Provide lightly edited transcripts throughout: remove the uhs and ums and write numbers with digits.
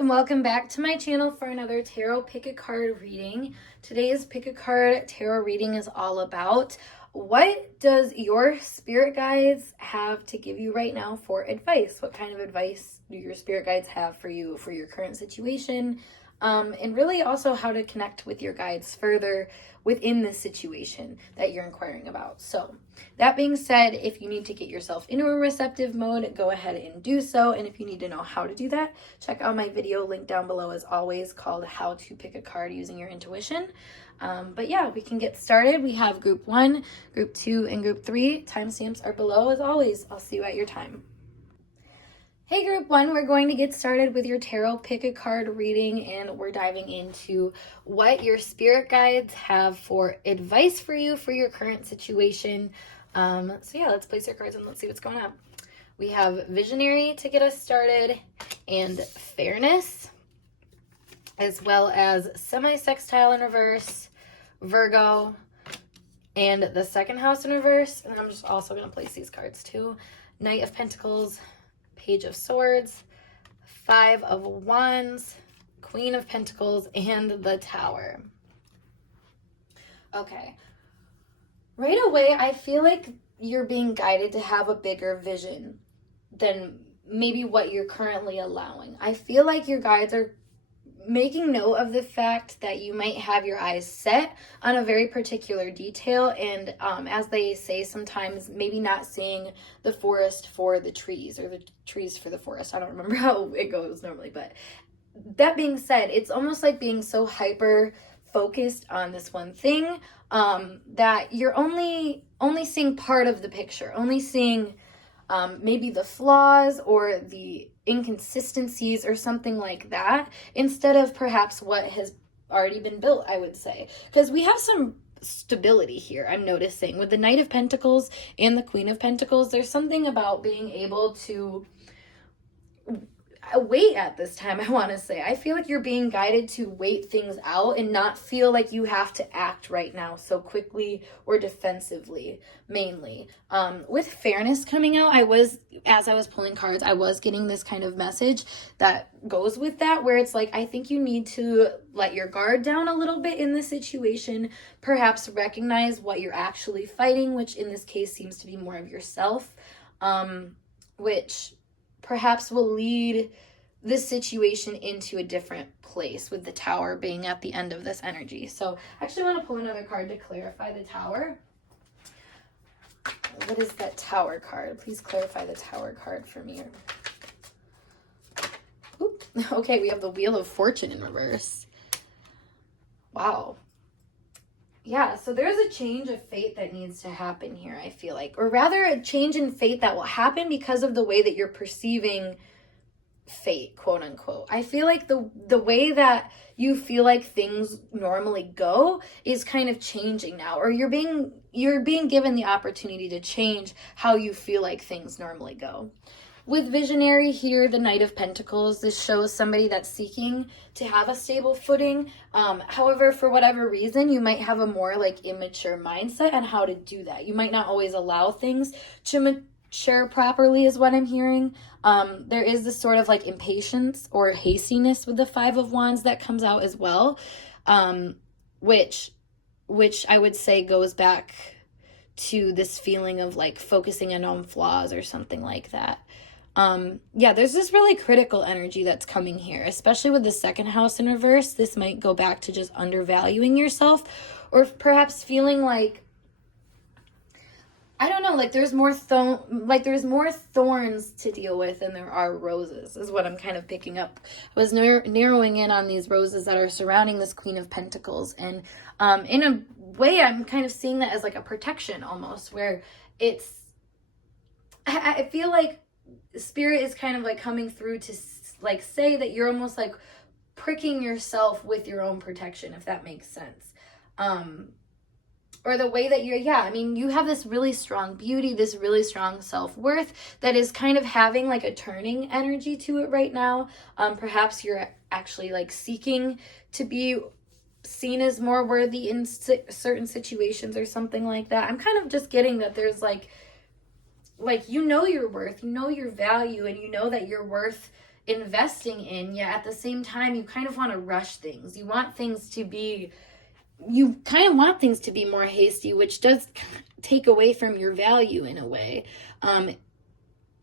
and welcome back to my channel for another tarot pick a card reading. Today's pick a card tarot reading is all about what does your spirit guides have to give you right now for advice? What kind of advice do your spirit guides have for you for your current situation? And really also how to connect with your guides further within the situation that you're inquiring about. So that being said, if you need to get yourself into a receptive mode, go ahead and do so. And if you need to know how to do that, check out my video link down below as always called How to Pick a Card Using Your Intuition. But yeah, we can get started. We have group 1, group 2, and group 3. Timestamps are below as always. I'll see you at your time. Hey group 1, we're going to get started with your tarot pick a card reading, and we're diving into what your spirit guides have for advice for you for your current situation. So yeah, let's place your cards and let's see what's going on. We have Visionary to get us started, and Fairness, as well as Semi-Sextile in reverse, Virgo, and the second house in reverse. And I'm just also going to place these cards too. Knight of Pentacles, Page of Swords, 5 of Wands, Queen of Pentacles, and the Tower. Okay. Right away, I feel like you're being guided to have a bigger vision than maybe what you're currently allowing. I feel like your guides are making note of the fact that you might have your eyes set on a very particular detail, and as they say sometimes, maybe not seeing the forest for the trees or the trees for the forest. I don't remember how it goes normally, but that being said, it's almost like being so hyper focused on this one thing that you're only seeing part of the picture, only seeing maybe the flaws or the inconsistencies or something like that, instead of perhaps what has already been built, I would say. Because we have some stability here, I'm noticing. With the Knight of Pentacles and the Queen of Pentacles, there's something about being able to wait at this time, I want to say. I feel like you're being guided to wait things out and not feel like you have to act right now so quickly or defensively, mainly. With Fairness coming out, as I was pulling cards, I was getting this kind of message that goes with that, where it's like, I think you need to let your guard down a little bit in this situation, perhaps recognize what you're actually fighting, which in this case seems to be more of yourself, which perhaps will lead this situation into a different place, with the Tower being at the end of this energy. So I actually want to pull another card to clarify the Tower. What is that Tower card? Please clarify the Tower card for me. Oop. Okay, we have the Wheel of Fortune in reverse. Wow. Yeah, so there's a change of fate that needs to happen here, I feel like. Or rather, a change in fate that will happen because of the way that you're perceiving fate, quote unquote. I feel like the way that you feel like things normally go is kind of changing now. Or you're being given the opportunity to change how you feel like things normally go. With Visionary here, the Knight of Pentacles, this shows somebody that's seeking to have a stable footing. However, for whatever reason, you might have a more like immature mindset on how to do that. You might not always allow things to mature properly, is what I'm hearing. There is this sort of like impatience or hastiness with the 5 of Wands that comes out as well, which I would say goes back to this feeling of like focusing in on flaws or something like that. Yeah, there's this really critical energy that's coming here, especially with the second house in reverse. This might go back to just undervaluing yourself, or perhaps feeling like, I don't know, like there's more thorns to deal with than there are roses, is what I'm kind of picking up. I was narrowing in on these roses that are surrounding this Queen of Pentacles, and in a way I'm kind of seeing that as like a protection almost, where I feel like Spirit is kind of like coming through to like say that you're almost like pricking yourself with your own protection, if that makes sense. Or the way that you have this really strong beauty, this really strong self-worth that is kind of having like a turning energy to it right now. Perhaps you're actually like seeking to be seen as more worthy in certain situations or something like that. I'm kind of just getting that there's like you know your worth, you know your value, and you know that your worth investing in, yet at the same time, you kind of want to rush things. You kind of want things to be more hasty, which does take away from your value in a way.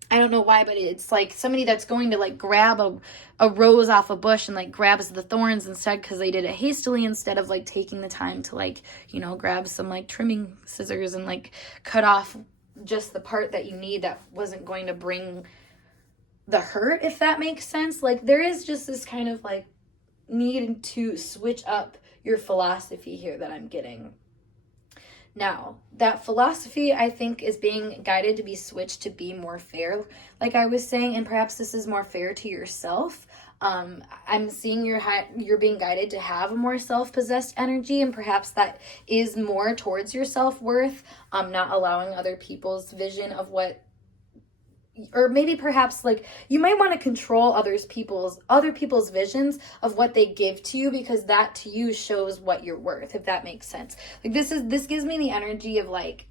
I don't know why, but it's like somebody that's going to like grab a rose off a bush and like grabs the thorns instead because they did it hastily, instead of like taking the time to like, grab some like trimming scissors and like cut off just the part that you need that wasn't going to bring the hurt, if that makes sense. Like there is just this kind of like need to switch up your philosophy here that I'm getting. Now, that philosophy, I think, is being guided to be switched to be more fair, like I was saying, and perhaps this is more fair to yourself. I'm seeing you're being guided to have a more self-possessed energy, and perhaps that is more towards your self-worth, not allowing other people's vision of what, or maybe perhaps like you might want to control other people's visions of what they give to you, because that to you shows what you're worth, if that makes sense. Like this gives me the energy of like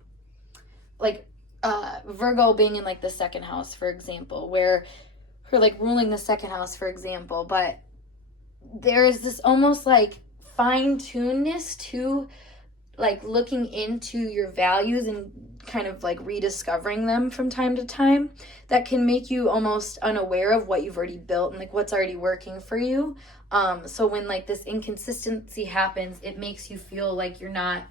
Virgo being in like the second house, for example, where her like ruling the second house, for example, but there is this almost like fine-tunedness to like looking into your values and kind of like rediscovering them from time to time that can make you almost unaware of what you've already built and like what's already working for you. So when like this inconsistency happens, it makes you feel like you're not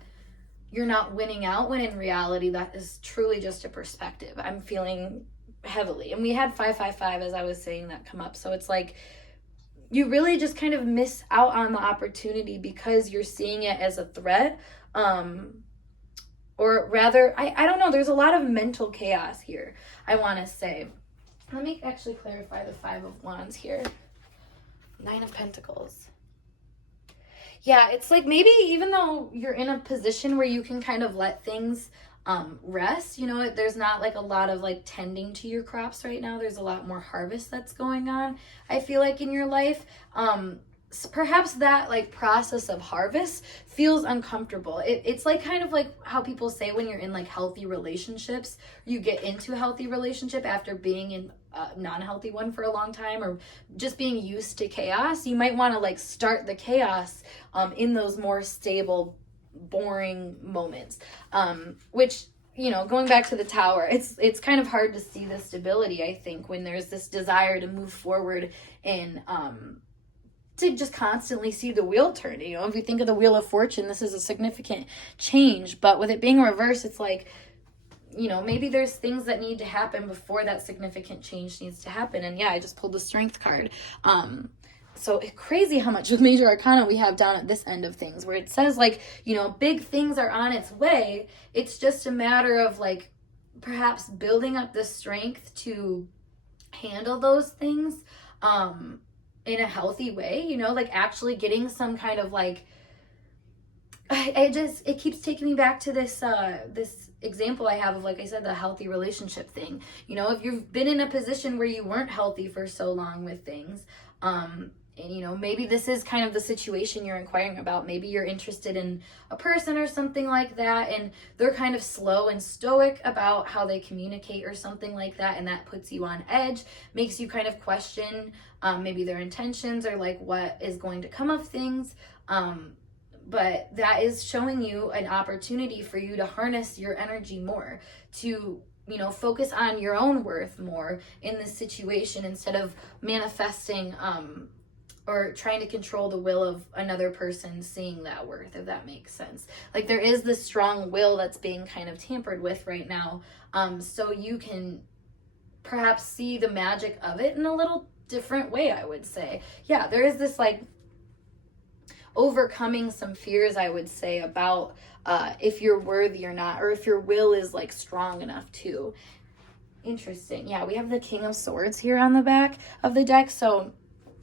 winning out, when in reality that is truly just a perspective. I'm feeling heavily, and we had 555 as I was saying that come up, so it's like you really just kind of miss out on the opportunity because you're seeing it as a threat. Or rather, I don't know, there's a lot of mental chaos here, I want to say. Let me actually clarify the 5 of Wands here. 9 of Pentacles. Yeah, it's like maybe even though you're in a position where you can kind of let things rest, there's not like a lot of like tending to your crops right now. There's a lot more harvest that's going on, I feel like, in your life. Perhaps that like process of harvest feels uncomfortable. It's like kind of like how people say when you're in like healthy relationships, you get into a healthy relationship after being in a non-healthy one for a long time, or just being used to chaos. You might want to like start the chaos in those more stable, boring moments, which, going back to the Tower, it's kind of hard to see the stability, I think, when there's this desire to move forward and to just constantly see the wheel turn. If you think of the Wheel of Fortune, this is a significant change, but with it being reversed, it's like, maybe there's things that need to happen before that significant change needs to happen. And yeah, I just pulled the Strength card. So it's crazy how much of Major Arcana we have down at this end of things, where it says like, big things are on its way. It's just a matter of like perhaps building up the strength to handle those things in a healthy way, like actually getting some kind of like, it keeps taking me back to this example I have of, like I said, the healthy relationship thing. If you've been in a position where you weren't healthy for so long with things, and maybe this is kind of the situation you're inquiring about. Maybe you're interested in a person or something like that, and they're kind of slow and stoic about how they communicate or something like that, and that puts you on edge, makes you kind of question maybe their intentions or like what is going to come of things. But that is showing you an opportunity for you to harness your energy more, to focus on your own worth more in this situation, instead of manifesting or trying to control the will of another person seeing that worth, if that makes sense. Like there is this strong will that's being kind of tampered with right now, so you can perhaps see the magic of it in a little different way, I would say. Yeah, there is this like overcoming some fears, I would say, about if you're worthy or not, or if your will is like strong enough too. Interesting. Yeah, we have the King of Swords here on the back of the deck. So,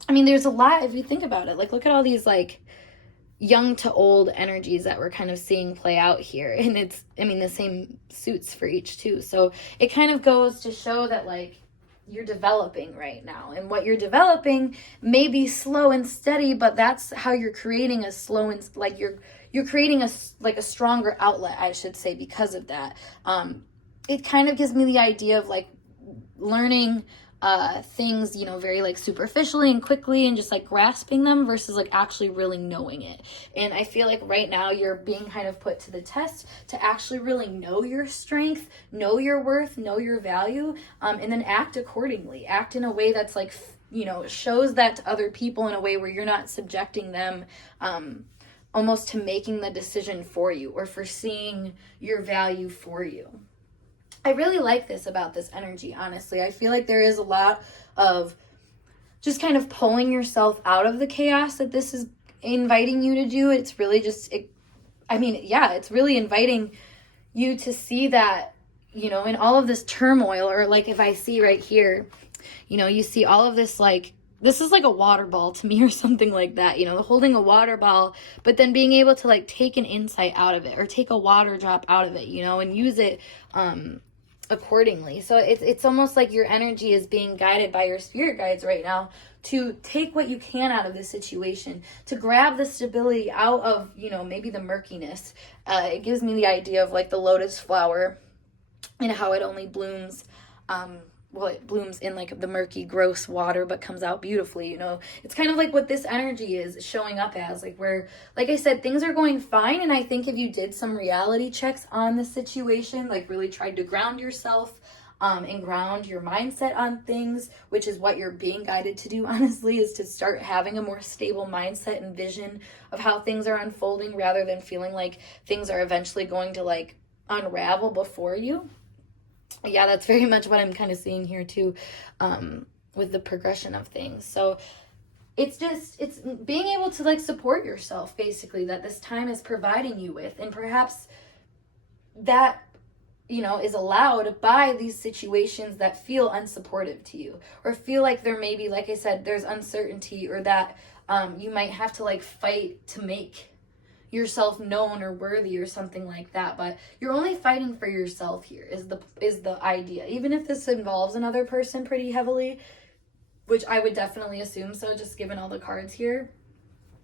I mean, there's a lot if you think about it. Like, look at all these like young to old energies that we're kind of seeing play out here. And it's, the same suits for each too. So it kind of goes to show that like you're developing right now, and what you're developing may be slow and steady, but that's how you're creating a slow and like you're creating a stronger outlet, I should say, because of that. It kind of gives me the idea of like learning things, you know, very like superficially and quickly and just like grasping them versus like actually really knowing it. And I feel like right now you're being kind of put to the test to actually really know your strength, know your worth, know your value, and then act accordingly. Act in a way that's like, you know, shows that to other people in a way where you're not subjecting them almost to making the decision for you or for seeing your value for you. I really like this about this energy, honestly. I feel like there is a lot of just kind of pulling yourself out of the chaos that this is inviting you to do. It's really just, it's really inviting you to see that, you know, in all of this turmoil, or like if I see right here, you know, you see all of this, like, this is like a water ball to me or something like that, you know, holding a water ball, but then being able to like take an insight out of it or take a water drop out of it, you know, and use it, accordingly. So it's almost like your energy is being guided by your spirit guides right now to take what you can out of this situation, to grab the stability out of, you know, maybe the murkiness. It gives me the idea of like the lotus flower and how it only blooms, it blooms in like the murky, gross water, but comes out beautifully, you know. It's kind of like what this energy is showing up as, like where, like I said, things are going fine. And I think if you did some reality checks on the situation, like really tried to ground yourself, and ground your mindset on things, which is what you're being guided to do, honestly, is to start having a more stable mindset and vision of how things are unfolding rather than feeling like things are eventually going to like unravel before you. Yeah, that's very much what I'm kind of seeing here too, with the progression of things. So it's being able to like support yourself, basically, that this time is providing you with, and perhaps that, you know, is allowed by these situations that feel unsupportive to you, or feel like there may be, like I said, there's uncertainty, or that you might have to like fight to make yourself known or worthy or something like that. But you're only fighting for yourself here is the idea, even if this involves another person pretty heavily, which I would definitely assume so, just given all the cards here.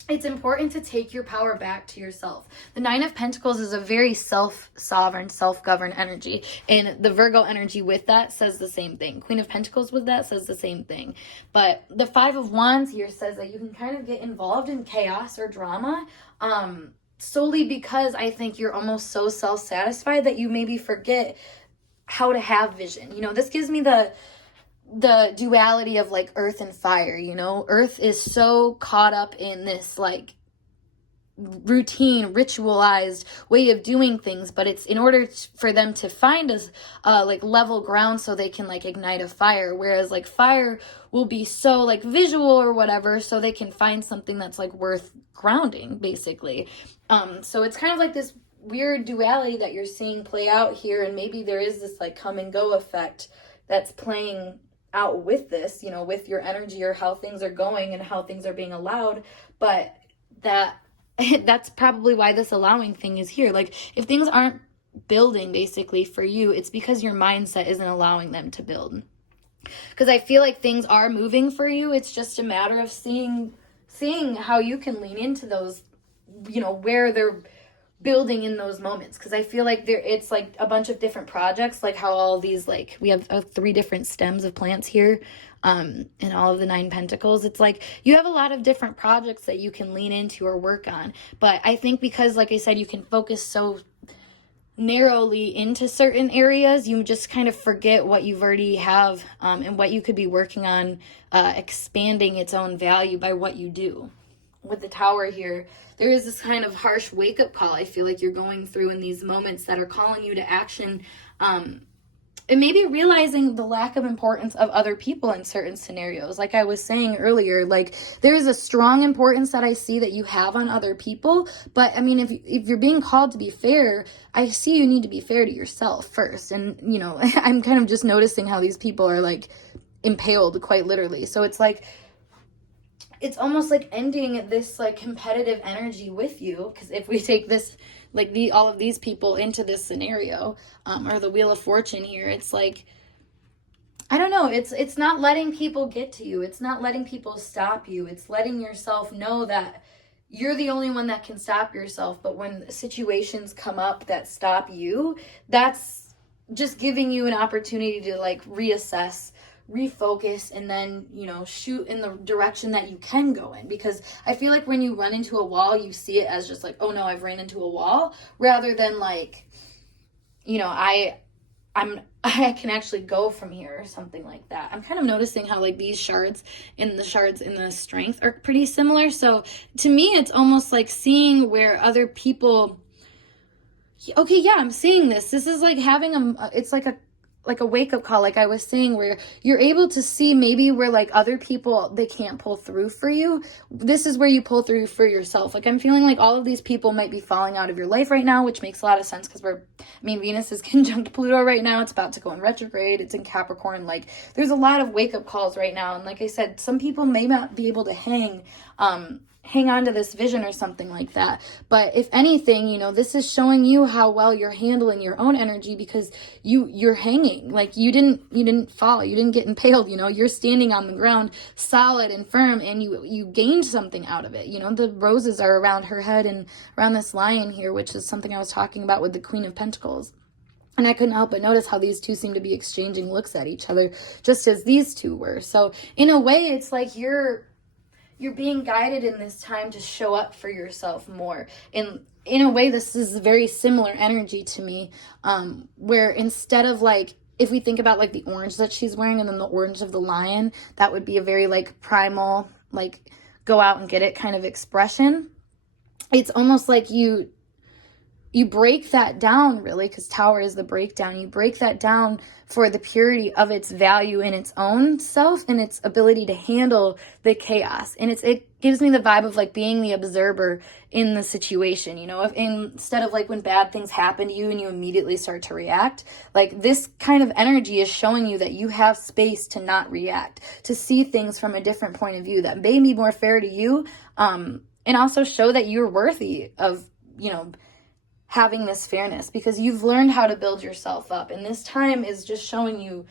It's important to take your power back to yourself. The Nine of Pentacles is a very self-sovereign, self-governed energy. And the Virgo energy with that says the same thing. Queen of Pentacles with that says the same thing. But the Five of Wands here says that you can kind of get involved in chaos or drama, solely because I think you're almost so self-satisfied that you maybe forget how to have vision. You know, this gives me the duality of like earth and fire, you know. Earth is so caught up in this like routine, ritualized way of doing things, but it's in order for them to find us like level ground so they can like ignite a fire, whereas like fire will be so like visual or whatever, so they can find something that's like worth grounding, basically. So it's kind of like this weird duality that you're seeing play out here, and maybe there is this like come and go effect that's playing out with this, you know, with your energy or how things are going and how things are being allowed. But that's probably why this allowing thing is here. Like if things aren't building basically for you, it's because your mindset isn't allowing them to build. Because I feel like things are moving for you. It's just a matter of seeing how you can lean into those, you know, where they're building in those moments. Because I feel like it's like a bunch of different projects, like how all these, like we have 3 different stems of plants here, and all of the 9 pentacles. It's like you have a lot of different projects that you can lean into or work on. But I think because, like I said, you can focus so narrowly into certain areas, you just kind of forget what you've already have, and what you could be working on, expanding its own value by what you do. With the Tower here, there is this kind of harsh wake-up call I feel like you're going through in these moments that are calling you to action, and maybe realizing the lack of importance of other people in certain scenarios. Like I was saying earlier, like there is a strong importance that I see that you have on other people. But I mean, if you're being called to be fair, I see you need to be fair to yourself first. And, you know, I'm kind of just noticing how these people are like impaled quite literally. So it's like, it's almost like ending this like competitive energy with you. Because if we take this, like all of these people into this scenario, or the Wheel of Fortune here, it's like, I don't know, it's not letting people get to you. It's not letting people stop you. It's letting yourself know that you're the only one that can stop yourself. But when situations come up that stop you, that's just giving you an opportunity to like reassess refocus and then, you know, shoot in the direction that you can go in. Because I feel like when you run into a wall, you see it as just like, oh no, I've ran into a wall, rather than like, you know, I can actually go from here or something like that. I'm kind of noticing how like these shards in the strength are pretty similar. So to me, it's almost like seeing where other people, okay, yeah, I'm seeing this. This is like having it's like a wake-up call, like I was saying, where you're able to see maybe where like other people, they can't pull through for you. This is where you pull through for yourself. Like I'm feeling like all of these people might be falling out of your life right now, which makes a lot of sense because Venus is conjunct Pluto right now. It's about to go in retrograde. It's in Capricorn. Like there's a lot of wake-up calls right now. And like I said, some people may not be able to hang on to this vision or something like that. But if anything, you know, this is showing you how well you're handling your own energy, because you're hanging. Like you didn't fall, you didn't get impaled, you know, you're standing on the ground solid and firm, and you gained something out of it. You know, the roses are around her head and around this lion here, which is something I was talking about with the Queen of Pentacles. And I couldn't help but notice how these two seem to be exchanging looks at each other, just as these two were. So in a way, it's like you're being guided in this time to show up for yourself more. And in a way, this is very similar energy to me, where instead of like, if we think about like the orange that she's wearing and then the orange of the lion, that would be a very like primal, like go out and get it kind of expression. It's almost like you break that down, really, because Tower is the breakdown. You break that down for the purity of its value in its own self and its ability to handle the chaos. And it gives me the vibe of like being the observer in the situation, you know, instead of like when bad things happen to you and you immediately start to react, like this kind of energy is showing you that you have space to not react, to see things from a different point of view that may be more fair to you, and also show that you're worthy of, you know, having this fairness, because you've learned how to build yourself up. And this time is just showing you,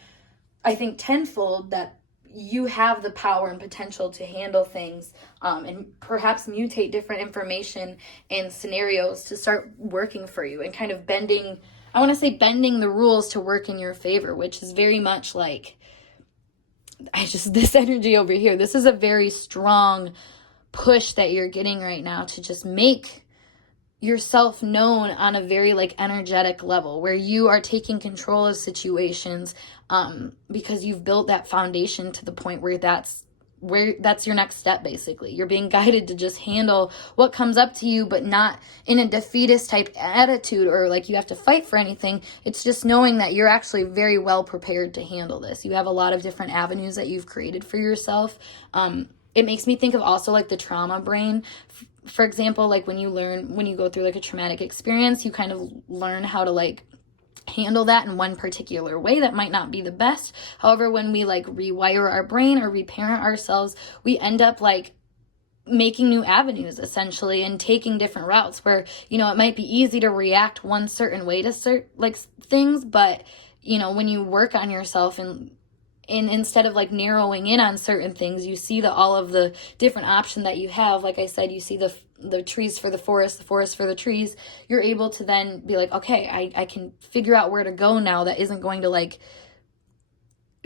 I think, tenfold that you have the power and potential to handle things, and perhaps mutate different information and scenarios to start working for you and kind of bending the rules to work in your favor, which is very much like, this energy over here. This is a very strong push that you're getting right now to just make yourself known on a very like energetic level, where you are taking control of situations, because you've built that foundation to the point where that's your next step. Basically, you're being guided to just handle what comes up to you, but not in a defeatist type attitude or like you have to fight for anything. It's just knowing that you're actually very well prepared to handle this. You have a lot of different avenues that you've created for yourself. It makes me think of also like the trauma brain. For example, like when you go through like a traumatic experience, you kind of learn how to like handle that in one particular way that might not be the best. However, when we like rewire our brain or reparent ourselves, we end up like making new avenues essentially and taking different routes where, you know, it might be easy to react one certain way to certain like things, but you know, when you work on yourself and instead of like narrowing in on certain things, you see all of the different options that you have. Like I said, you see the trees for the forest for the trees. You're able to then be like, okay, I can figure out where to go now that isn't going to like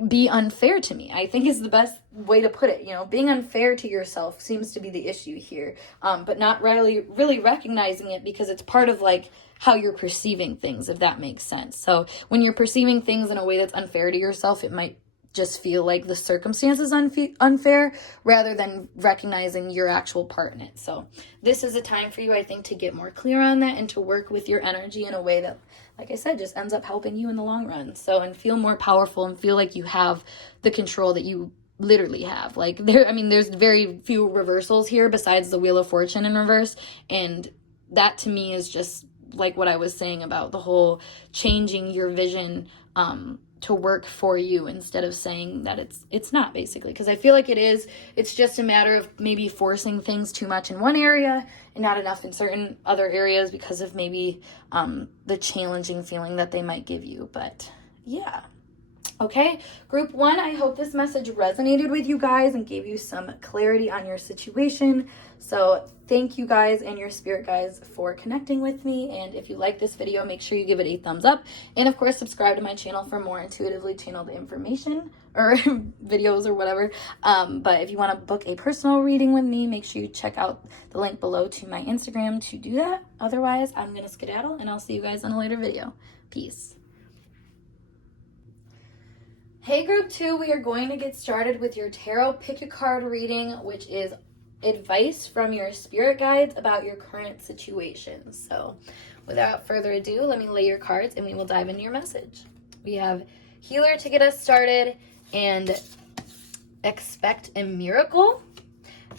be unfair to me, I think is the best way to put it. You know, being unfair to yourself seems to be the issue here, but not really recognizing it because it's part of like how you're perceiving things, if that makes sense. So when you're perceiving things in a way that's unfair to yourself, it might just feel like the circumstances unfair rather than recognizing your actual part in it. So this is a time for you, I think, to get more clear on that and to work with your energy in a way that, like I said, just ends up helping you in the long run. So, and feel more powerful and feel like you have the control that you literally have. Like there's very few reversals here besides the Wheel of Fortune in reverse. And that to me is just like what I was saying about the whole changing your vision, to work for you instead of saying that it's not, basically, because I feel like it's just a matter of maybe forcing things too much in one area and not enough in certain other areas because of maybe the challenging feeling that they might give you. But yeah, Okay, group 1, I hope this message resonated with you guys and gave you some clarity on your situation. So thank you guys and your spirit guides for connecting with me. And if you like this video, make sure you give it a thumbs up. And of course, subscribe to my channel for more intuitively channeled information or videos or whatever. But if you want to book a personal reading with me, make sure you check out the link below to my Instagram to do that. Otherwise, I'm going to skedaddle and I'll see you guys in a later video. Peace. Hey group 2, we are going to get started with your tarot pick a card reading, which is advice from your spirit guides about your current situation. So without further ado, let me lay your cards and we will dive into your message. We have Healer to get us started and Expect a Miracle,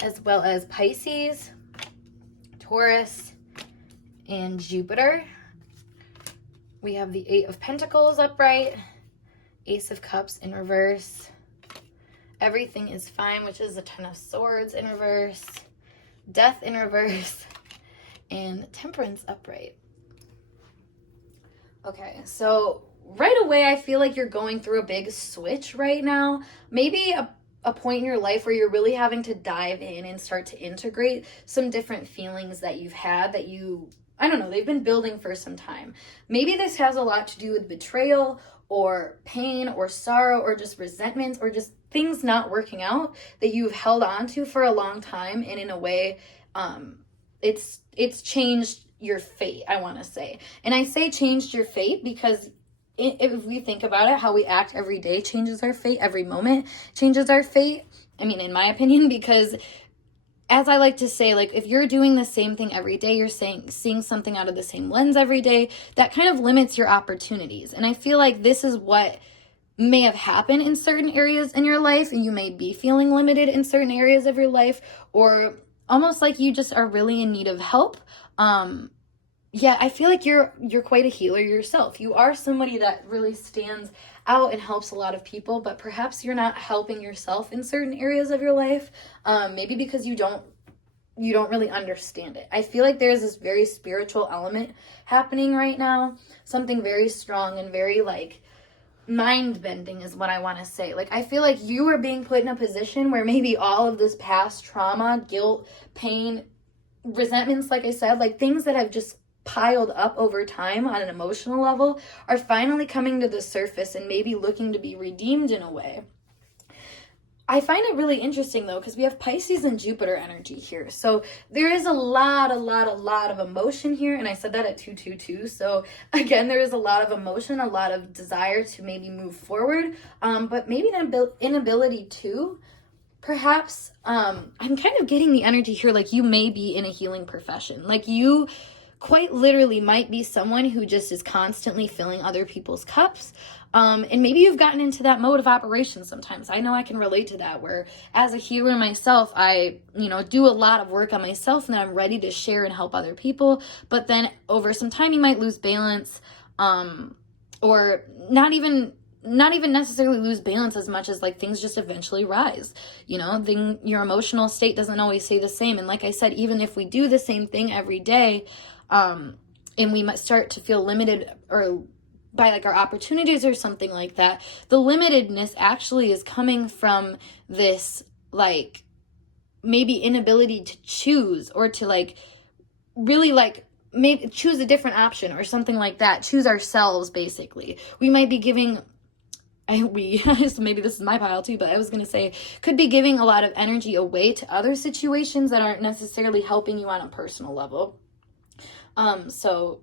as well as Pisces, Taurus, and Jupiter. We have the 8 of Pentacles upright, Ace of Cups in reverse, Everything is Fine, which is a Ten of Swords in reverse, Death in reverse, and Temperance upright. Okay, so right away I feel like you're going through a big switch right now. Maybe a point in your life where you're really having to dive in and start to integrate some different feelings that you've had that I don't know, they've been building for some time. Maybe this has a lot to do with betrayal or pain or sorrow or just resentments or just things not working out that you've held on to for a long time. And in a way, it's changed your fate, I want to say. And I say changed your fate because if we think about it, how we act every day changes our fate. Every moment changes our fate. I mean, in my opinion, because as I like to say, like if you're doing the same thing every day, you're seeing something out of the same lens every day, that kind of limits your opportunities. And I feel like this is what may have happened in certain areas in your life, and you may be feeling limited in certain areas of your life, or almost like you just are really in need of help. Yeah, I feel like you're quite a healer yourself. You are somebody that really stands out and helps a lot of people, but perhaps you're not helping yourself in certain areas of your life, maybe because you don't really understand it. I feel like there's this very spiritual element happening right now, something very strong and very like mind-bending is what I want to say. Like I feel like you are being put in a position where maybe all of this past trauma, guilt, pain, resentments, like I said, like things that have just piled up over time on an emotional level are finally coming to the surface and maybe looking to be redeemed in a way. I find it really interesting though, because we have Pisces and Jupiter energy here. So there is a lot of emotion here. And I said that at 222. So again, there is a lot of emotion, a lot of desire to maybe move forward, but maybe an inability to. Perhaps I'm kind of getting the energy here like you may be in a healing profession. Like you quite literally might be someone who just is constantly filling other people's cups. And maybe you've gotten into that mode of operation sometimes. I know I can relate to that, where as a healer myself, I, do a lot of work on myself and then I'm ready to share and help other people. But then over some time you might lose balance, or not even necessarily lose balance as much as like things just eventually rise. Your emotional state doesn't always stay the same. And like I said, even if we do the same thing every day, and we might start to feel limited or by like our opportunities or something like that, the limitedness actually is coming from this like maybe inability to choose or to like really like maybe choose a different option or something like that. Choose ourselves, basically. We might be giving so maybe this is my pile too, but I was going to say could be giving a lot of energy away to other situations that aren't necessarily helping you on a personal level. So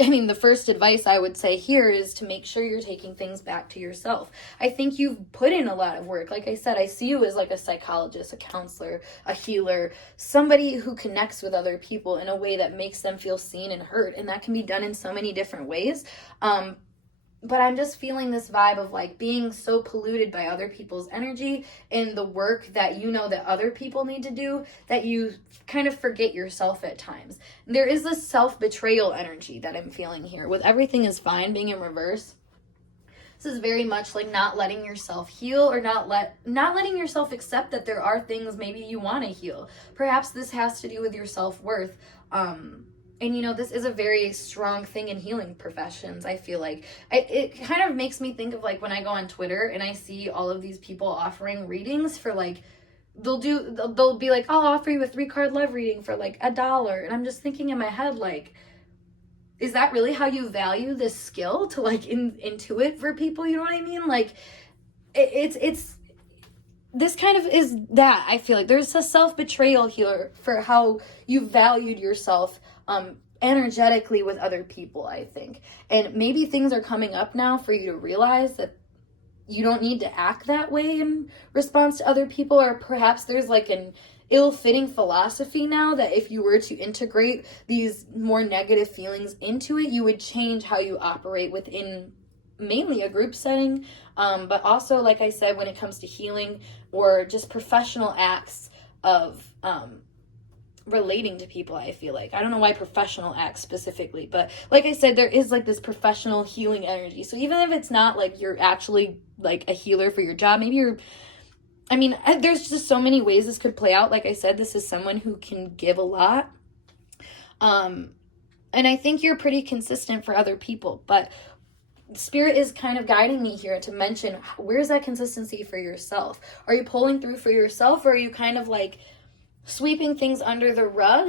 I mean, the first advice I would say here is to make sure you're taking things back to yourself. I think you've put in a lot of work. Like I said, I see you as like a psychologist, a counselor, a healer, somebody who connects with other people in a way that makes them feel seen and heard. And that can be done in so many different ways. But I'm just feeling this vibe of like being so polluted by other people's energy and the work that that other people need to do that you kind of forget yourself at times. There is this self-betrayal energy that I'm feeling here with Everything is Fine being in reverse. This is very much like not letting yourself heal or not letting yourself accept that there are things maybe you want to heal. Perhaps this has to do with your self-worth. And, you know, this is a very strong thing in healing professions, I feel like. It kind of makes me think of, like, when I go on Twitter and I see all of these people offering readings for, like, they'll be like, I'll offer you a 3-card love reading for, like, $1. And I'm just thinking in my head, like, is that really how you value this skill to, like, intuit for people? You know what I mean? Like, it's this kind of is that, I feel like. There's a self-betrayal here for how you valued yourself energetically with other people, I think. And maybe things are coming up now for you to realize that you don't need to act that way in response to other people, or perhaps there's like an ill-fitting philosophy now that if you were to integrate these more negative feelings into it, you would change how you operate within mainly a group setting, but also, like I said, when it comes to healing or just professional acts of relating to people, I feel like. I don't know why professional acts specifically, but like I said, there is like this professional healing energy. So even if it's not like you're actually like a healer for your job, maybe you're, I mean, there's just so many ways this could play out. Like I said, this is someone who can give a lot. And I think you're pretty consistent for other people, but Spirit is kind of guiding me here to mention, where's that consistency for yourself? Are you pulling through for yourself, or are you kind of like sweeping things under the rug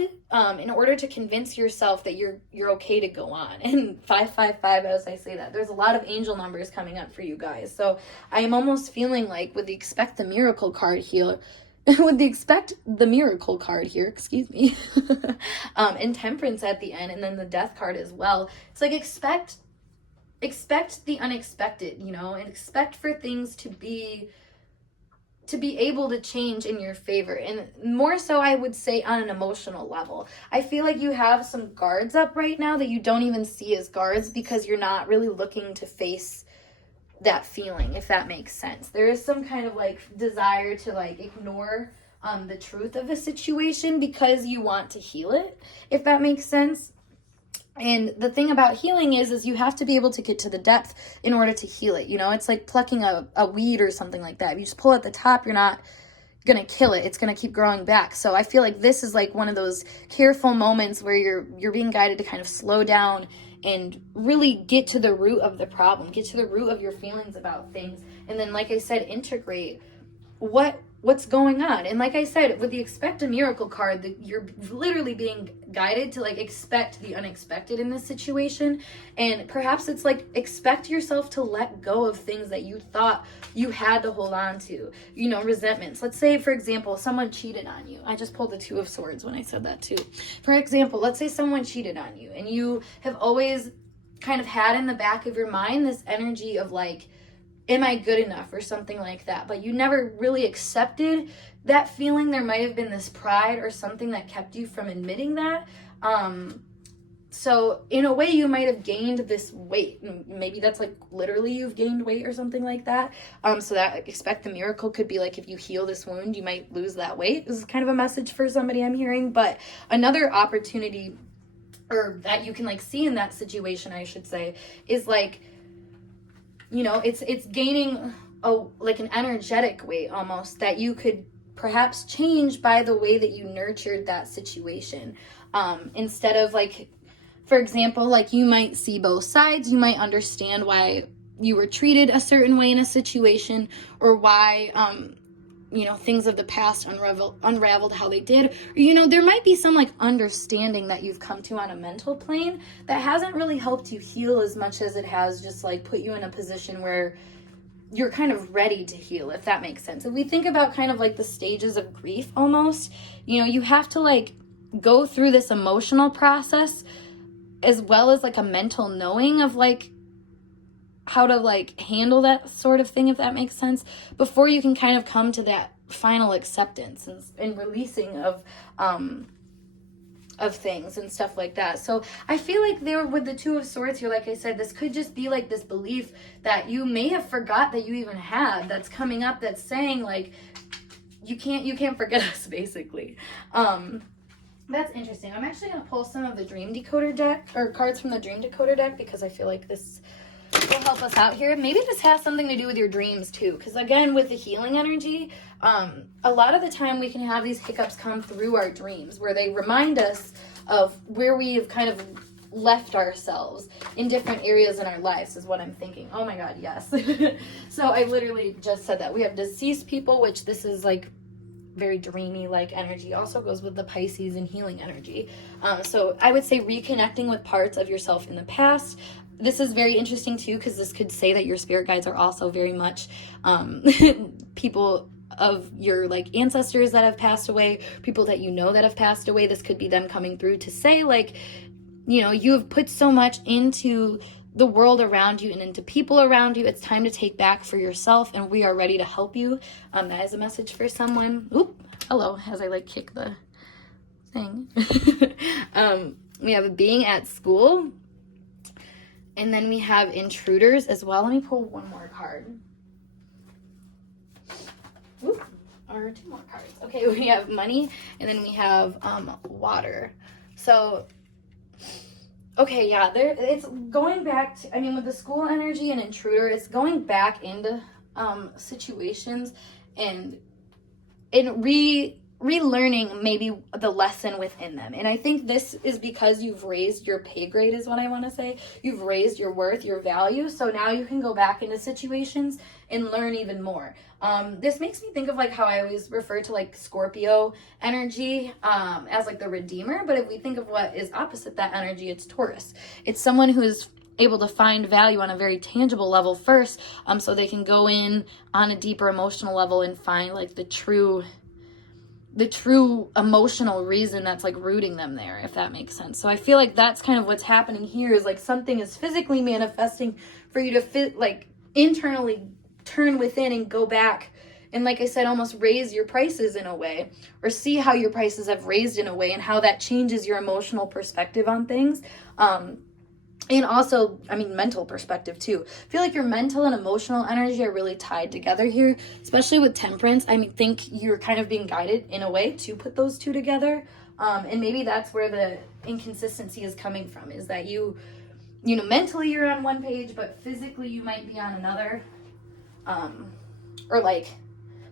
in order to convince yourself that you're okay to go on? And 555, as I say that, there's a lot of angel numbers coming up for you guys. So I am almost feeling like with the expect the miracle card here, with the expect the miracle card here, excuse me, and temperance at the end, and then the death card as well. It's like expect the unexpected, you know, and expect for things to be able to change in your favor. And more so, I would say, on an emotional level. I feel like you have some guards up right now that you don't even see as guards because you're not really looking to face that feeling, if that makes sense. There is some kind of like desire to like ignore the truth of a situation because you want to heal it, if that makes sense. And the thing about healing is you have to be able to get to the depth in order to heal it. You know, it's like plucking a weed or something like that. If you just pull at the top, you're not going to kill it. It's going to keep growing back. So I feel like this is like one of those careful moments where you're being guided to kind of slow down and really get to the root of the problem, get to the root of your feelings about things. And then, like I said, integrate what's going on. And like I said, with the expect a miracle card, you're literally being guided to like expect the unexpected in this situation. And perhaps it's like expect yourself to let go of things that you thought you had to hold on to, you know, resentments. Let's say, for example, someone cheated on you. I just pulled the 2 of Swords when I said that too. For example, let's say someone cheated on you and you have always kind of had in the back of your mind this energy of like, am I good enough or something like that? But you never really accepted that feeling. There might have been this pride or something that kept you from admitting that. So in a way, you might have gained this weight. Maybe that's like literally you've gained weight or something like that. So that expect the miracle could be like if you heal this wound, you might lose that weight. This is kind of a message for somebody I'm hearing. But another opportunity, or that you can like see in that situation, I should say, is like, you know, it's gaining like an energetic weight almost that you could perhaps change by the way that you nurtured that situation. Instead of like, for example, like you might see both sides. You might understand why you were treated a certain way in a situation, or why, you know, things of the past unraveled how they did. Or, you know, there might be some like understanding that you've come to on a mental plane that hasn't really helped you heal as much as it has just like put you in a position where you're kind of ready to heal, if that makes sense. If we think about kind of like the stages of grief almost, you know, you have to like go through this emotional process as well as like a mental knowing of like how to like handle that sort of thing, if that makes sense, before you can kind of come to that final acceptance and releasing of things and stuff like that. So I feel like there with the 2 of Swords here, like I said, this could just be like this belief that you may have forgot that you even had, that's coming up, that's saying like, you can't forget us, basically. That's interesting. I'm actually going to pull some of the Dream Decoder deck, or cards from the Dream Decoder deck, because I feel like this will help us out here. Maybe this has something to do with your dreams too, because again, with the healing energy, a lot of the time we can have these hiccups come through our dreams where they remind us of where we have kind of left ourselves in different areas in our lives is what I'm thinking. Oh my God, yes. So I literally just said that. We have deceased people, which this is like very dreamy like energy, also goes with the Pisces and healing energy. So I would say reconnecting with parts of yourself in the past. This is very interesting too, because this could say that your spirit guides are also very much people of your like ancestors that have passed away, people that you know that have passed away. This could be them coming through to say like, you know, you have put so much into the world around you and into people around you. It's time to take back for yourself, and we are ready to help you. That is a message for someone. Oop, hello, as I like kick the thing. We have a being at school, and then we have intruders as well. Let me pull one more card. Oop, or two more cards. Okay, we have money, and then we have water. So okay, yeah, it's going back to, I mean, with the school energy and intruder, it's going back into situations and relearning maybe the lesson within them. And I think this is because you've raised your pay grade is what I want to say. You've raised your worth, your value. So now you can go back into situations and learn even more. This makes me think of like how I always refer to like Scorpio energy as like the redeemer. But if we think of what is opposite that energy, it's Taurus. It's someone who is able to find value on a very tangible level first, so they can go in on a deeper emotional level and find like the true emotional reason that's like rooting them there, if that makes sense. So I feel like that's kind of what's happening here, is like something is physically manifesting for you to like internally turn within and go back and, like I said, almost raise your prices in a way, or see how your prices have raised in a way and how that changes your emotional perspective on things. And also, I mean, mental perspective too. I feel like your mental and emotional energy are really tied together here, especially with temperance. I mean, think you're kind of being guided in a way to put those two together. And maybe that's where the inconsistency is coming from, is that you know, mentally you're on one page, but physically you might be on another. Or like,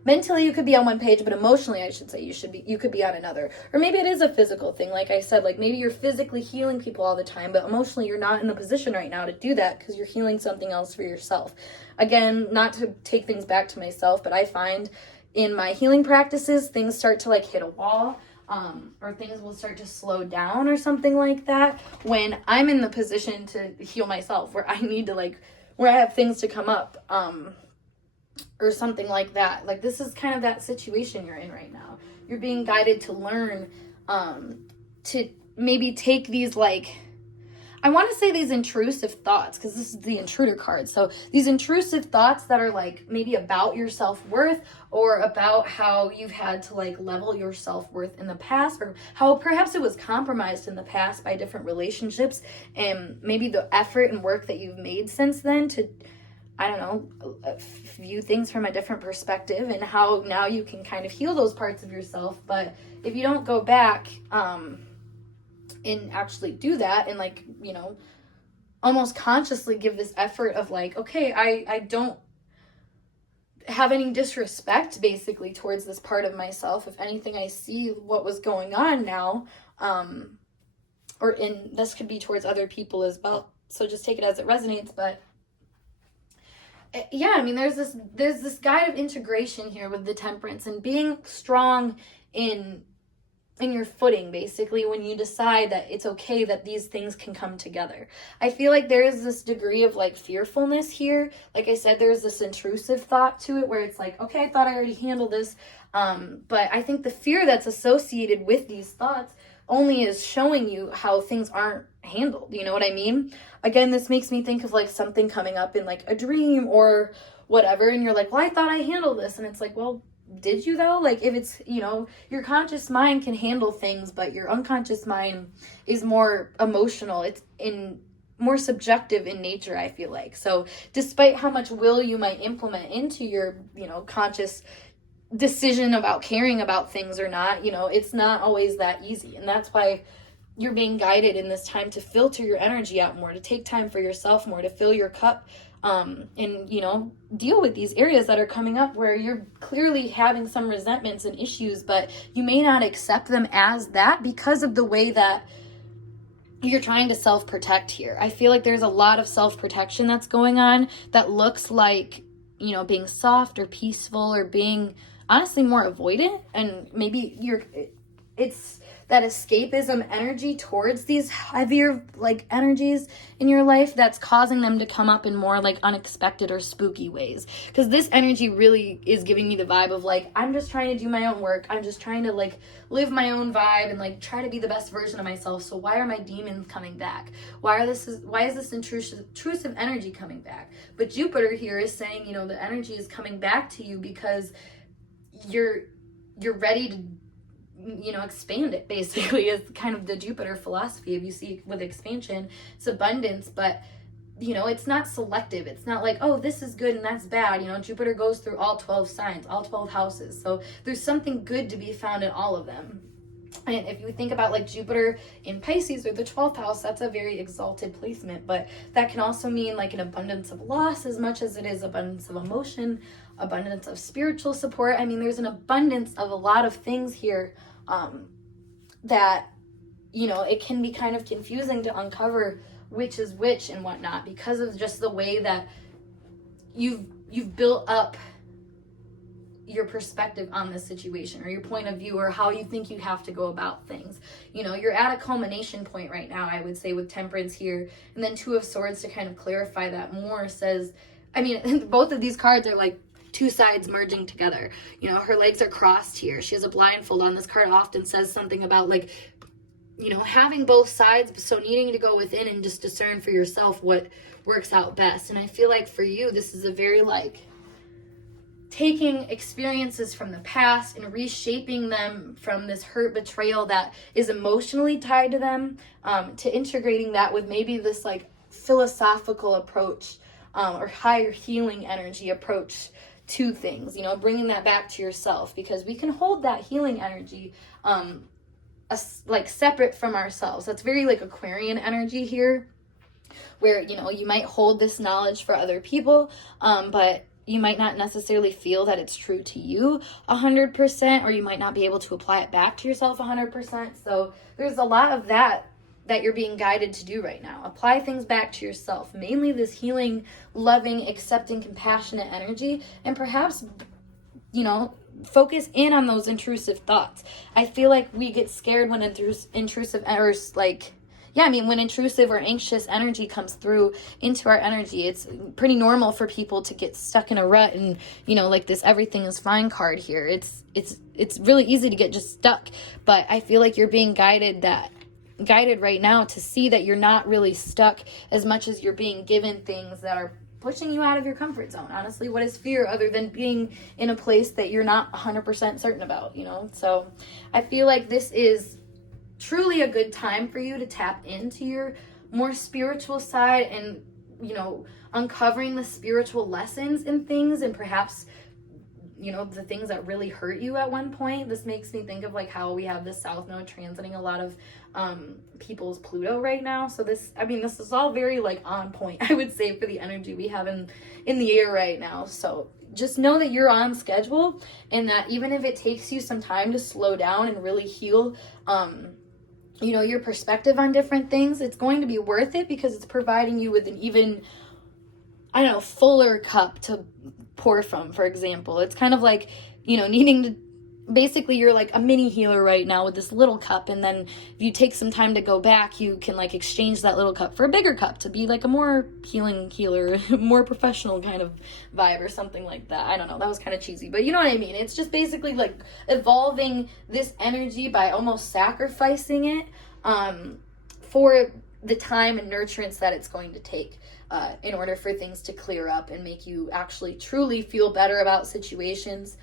mentally you could be on one page, but emotionally, I should say, you could be on another. Or maybe it is a physical thing. Like I said, like maybe you're physically healing people all the time, but emotionally you're not in the position right now to do that because you're healing something else for yourself. Again, not to take things back to myself, but I find in my healing practices, things start to like hit a wall, or things will start to slow down or something like that when I'm in the position to heal myself, where I need to like, where I have things to come up, or something like that. Like this is kind of that situation you're in right now. You're being guided to learn, to maybe take these like, I want to say these intrusive thoughts, because this is the intruder card. So these intrusive thoughts that are like maybe about your self-worth, or about how you've had to like level your self-worth in the past, or how perhaps it was compromised in the past by different relationships, and maybe the effort and work that you've made since then to, I don't know, view things from a different perspective, and how now you can kind of heal those parts of yourself. But if you don't go back and actually do that, and like, you know, almost consciously give this effort of like, okay, I don't have any disrespect basically towards this part of myself. If anything, I see what was going on now, this could be towards other people as well. So just take it as it resonates. But yeah, I mean, there's this guide of integration here with the temperance, and being strong in your footing, basically, when you decide that it's okay that these things can come together. I feel like there is this degree of like fearfulness here. Like I said, there's this intrusive thought to it where it's like, okay, I thought I already handled this. But I think the fear that's associated with these thoughts only is showing you how things aren't handled. You know what I mean? Again, this makes me think of like something coming up in like a dream or whatever, and you're like, well, I thought I handled this. And it's like, well, did you though? Like, if it's, you know, your conscious mind can handle things, but your unconscious mind is more emotional. It's more subjective in nature, I feel like. So despite how much will you might implement into your, you know, conscious decision about caring about things or not, you know, it's not always that easy. And that's why you're being guided in this time to filter your energy out more, to take time for yourself more, to fill your cup, and, you know, deal with these areas that are coming up where you're clearly having some resentments and issues, but you may not accept them as that because of the way that you're trying to self-protect here. I feel like there's a lot of self-protection that's going on that looks like, you know, being soft or peaceful or being honestly more avoidant. And maybe it's that escapism energy towards these heavier like energies in your life that's causing them to come up in more like unexpected or spooky ways. Because this energy really is giving me the vibe of like, I'm just trying to do my own work. I'm just trying to like live my own vibe and like try to be the best version of myself. So why are my demons coming back? Why is this intrusive energy coming back? But Jupiter here is saying, you know, the energy is coming back to you because you're ready to, you know, expand it, basically, is kind of the Jupiter philosophy. If you see with expansion, it's abundance, but you know, it's not selective. It's not like, oh, this is good and that's bad. You know, Jupiter goes through all 12 signs, all 12 houses. So there's something good to be found in all of them. And if you think about like Jupiter in Pisces or the 12th house, that's a very exalted placement, but that can also mean like an abundance of loss as much as it is abundance of emotion, abundance of spiritual support. I mean, there's an abundance of a lot of things here that, you know, it can be kind of confusing to uncover which is which and whatnot because of just the way that you've built up your perspective on this situation or your point of view or how you think you have to go about things. You know, you're at a culmination point right now, I would say, with Temperance here, and then Two of Swords to kind of clarify that more says, I mean, both of these cards are like two sides merging together. You know, her legs are crossed here. She has a blindfold on. This card often says something about like, you know, having both sides, so needing to go within and just discern for yourself what works out best. And I feel like for you, this is a very like taking experiences from the past and reshaping them from this hurt betrayal that is emotionally tied to them, to integrating that with maybe this like philosophical approach or higher healing energy approach to things, you know, bringing that back to yourself, because we can hold that healing energy like separate from ourselves. That's very like Aquarian energy here, where, you know, you might hold this knowledge for other people, but you might not necessarily feel that it's true to you 100%, or you might not be able to apply it back to yourself 100%. So there's a lot of that you're being guided to do right now. Apply things back to yourself, mainly this healing, loving, accepting, compassionate energy, and perhaps, you know, focus in on those intrusive thoughts. I feel like we get scared when intrusive or like, yeah, I mean, when intrusive or anxious energy comes through into our energy, it's pretty normal for people to get stuck in a rut and, you know, like this everything is fine card here. It's really easy to get just stuck, but I feel like you're being guided right now to see that you're not really stuck as much as you're being given things that are pushing you out of your comfort zone. Honestly, what is fear other than being in a place that you're not 100% certain about, you know? So I feel like this is truly a good time for you to tap into your more spiritual side and, you know, uncovering the spiritual lessons in things, and perhaps, you know, the things that really hurt you at one point. This makes me think of like how we have the South Node transiting a lot of people's Pluto right now. So this is all very like on point, I would say, for the energy we have in the air right now. So just know that you're on schedule, and that even if it takes you some time to slow down and really heal, you know, your perspective on different things, it's going to be worth it, because it's providing you with an even, I don't know, fuller cup to pour from, for example. It's kind of like, you know, needing to, basically you're like a mini healer right now with this little cup, and then if you take some time to go back, you can like exchange that little cup for a bigger cup to be like a more healer, more professional kind of vibe or something like that. I don't know, that was kind of cheesy, but you know what I mean. It's just basically like evolving this energy by almost sacrificing it for the time and nurturance that it's going to take in order for things to clear up and make you actually truly feel better about situations,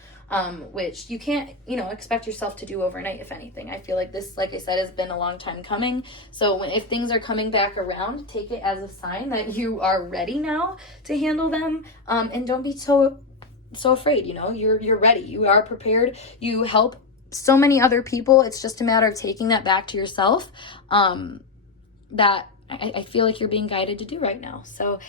which you can't, you know, expect yourself to do overnight, if anything. I feel like this, like I said, has been a long time coming. So if things are coming back around, take it as a sign that you are ready now to handle them, and don't be so afraid. You know, you're ready, you are prepared, you help so many other people. It's just a matter of taking that back to yourself, that I feel like you're being guided to do right now. So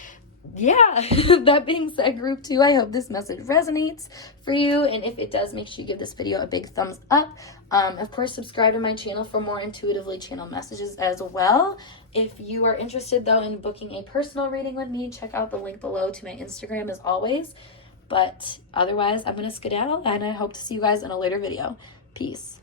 yeah, that being said, group 2, I hope this message resonates for you, and if it does, make sure you give this video a big thumbs up. Of course, subscribe to my channel for more intuitively channeled messages as well. If you are interested, though, in booking a personal reading with me, check out the link below to my Instagram as always. But otherwise, I'm going to skedaddle, and I hope to see you guys in a later video. Peace.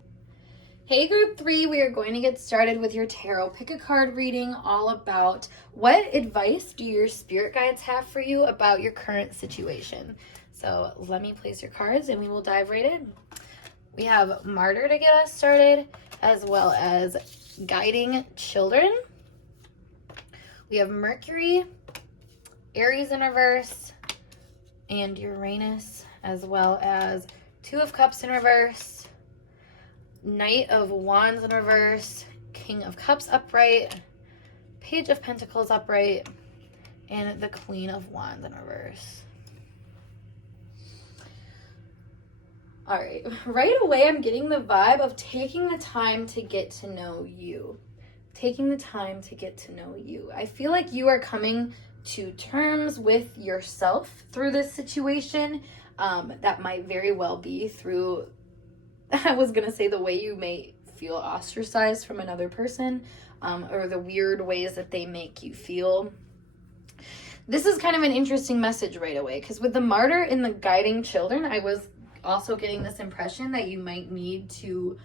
Hey group 3, we are going to get started with your tarot pick a card reading all about what advice do your spirit guides have for you about your current situation. So let me place your cards and we will dive right in. We have Martyr to get us started, as well as Guiding Children. We have Mercury, Aries in reverse, and Uranus, as well as Two of Cups in reverse, Knight of Wands in reverse, King of Cups upright, Page of Pentacles upright, and the Queen of Wands in reverse. All right, right away I'm getting the vibe of taking the time to get to know you. Taking the time to get to know you. I feel like you are coming to terms with yourself through this situation. That might very well be through, I was going to say, the way you may feel ostracized from another person, or the weird ways that they make you feel. This is kind of an interesting message right away, because with the Martyr in the Guiding Children, I was also getting this impression that you might need to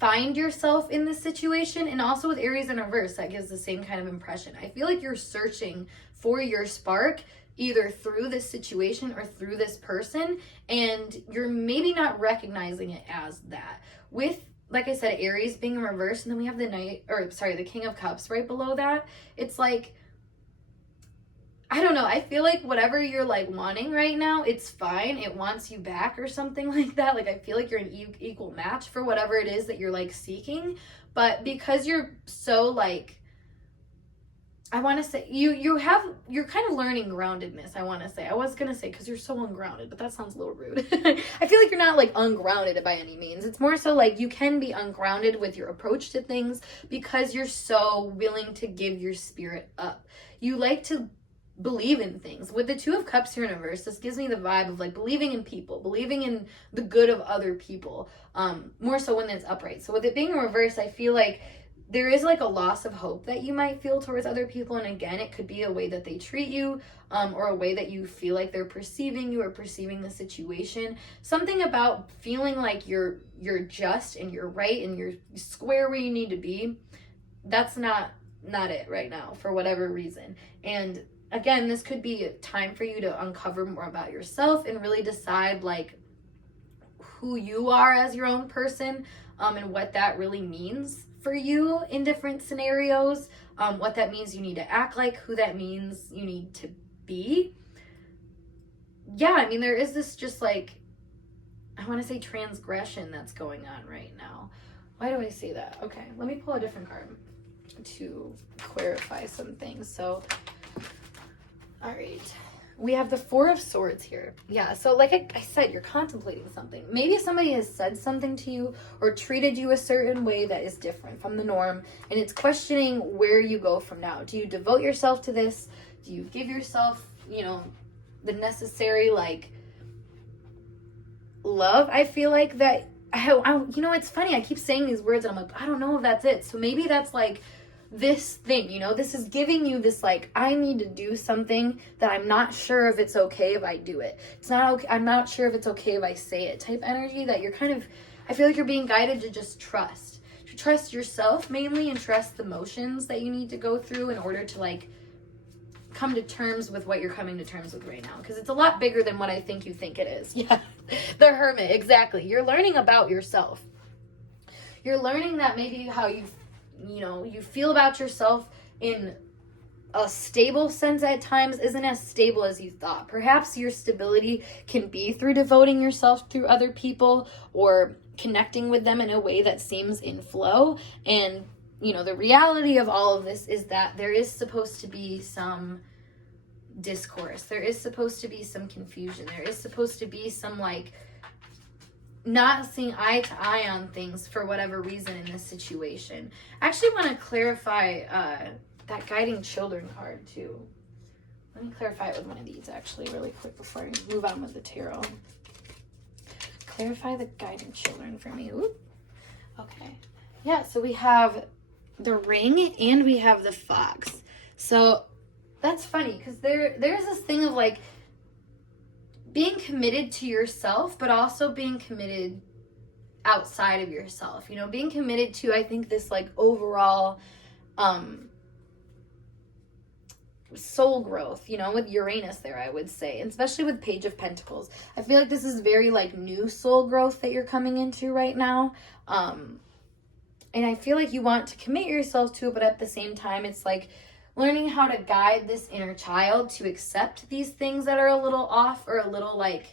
find yourself in this situation. And also with Aries in reverse, that gives the same kind of impression. I feel like you're searching for your spark either through this situation or through this person, and you're maybe not recognizing it as that. With, like I said, Aries being in reverse, and then we have the King of Cups right below that. It's like, I don't know, I feel like whatever you're like wanting right now, it's fine. It wants you back or something like that. Like, I feel like you're an equal match for whatever it is that you're like seeking. But because you're so like, I want to say, you're kind of learning groundedness, I want to say. I was going to say, because you're so ungrounded, but that sounds a little rude. I feel like you're not, like, ungrounded by any means. It's more so, like, you can be ungrounded with your approach to things because you're so willing to give your spirit up. You like to believe in things. With the Two of Cups here in reverse, this gives me the vibe of, like, believing in people, believing in the good of other people, more so when it's upright. So with it being in reverse, I feel like there is like a loss of hope that you might feel towards other people. And again, it could be a way that they treat you, or a way that you feel like they're perceiving you or perceiving the situation. Something about feeling like you're just and you're right and you're square where you need to be. That's not it right now for whatever reason. And again, this could be a time for you to uncover more about yourself and really decide like who you are as your own person, and what that really means for you in different scenarios, what that means you need to act like, who that means you need to be. Yeah, I mean, there is this just like, I want to say transgression that's going on right now. Why do I say that? Okay, let me pull a different card to clarify some things. So, all right. We have the Four of Swords here. Yeah, so like I said, you're contemplating something. Maybe somebody has said something to you or treated you a certain way that is different from the norm, and it's questioning where you go from now. Do you devote yourself to this? Do you give yourself, the necessary, like, love? I feel like that, it's funny. I keep saying these words, and I'm like, I don't know if that's it. So maybe that's, like, this thing, this is giving you this, like, I need to do something that I'm not sure if it's okay if I do it. It's not okay. I'm not sure if it's okay if I say it type energy that you're kind of, I feel like you're being guided to just trust. To trust yourself mainly and trust the motions that you need to go through in order to, like, come to terms with what you're coming to terms with right now. Because it's a lot bigger than what I think you think it is. Yeah, the Hermit, exactly. You're learning about yourself. You're learning that maybe how you feel about yourself in a stable sense at times isn't as stable as you thought. Perhaps your stability can be through devoting yourself to other people or connecting with them in a way that seems in flow. And, the reality of all of this is that there is supposed to be some discourse. There is supposed to be some confusion. There is supposed to be some, like, not seeing eye to eye on things for whatever reason in this situation. I actually want to clarify that Guiding Children card too. Let me clarify it with one of these actually really quick before I move on with the tarot. Clarify the guiding children for me. Ooh. Okay. Yeah, so we have the ring and we have the fox. So that's funny because there's this thing of like being committed to yourself, but also being committed outside of yourself. You know, being committed to, I think, this like overall soul growth, you know, with Uranus there, I would say, and especially with Page of Pentacles. I feel like this is very like new soul growth that you're coming into right now. And I feel like you want to commit yourself to it, but at the same time, it's like learning how to guide this inner child to accept these things that are a little off or a little like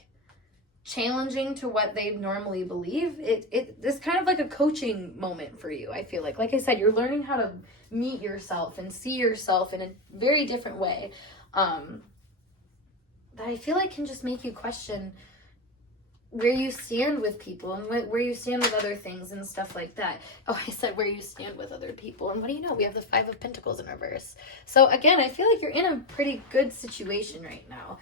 challenging to what they normally believe. It's kind of like a coaching moment for you, I feel like. Like I said, you're learning how to meet yourself and see yourself in a very different way. That I feel like can just make you question where you stand with people and where you stand with other things and stuff like that. Oh, I said where you stand with other people. And what do you know? We have the Five of Pentacles in reverse. So again, I feel like you're in a pretty good situation right now.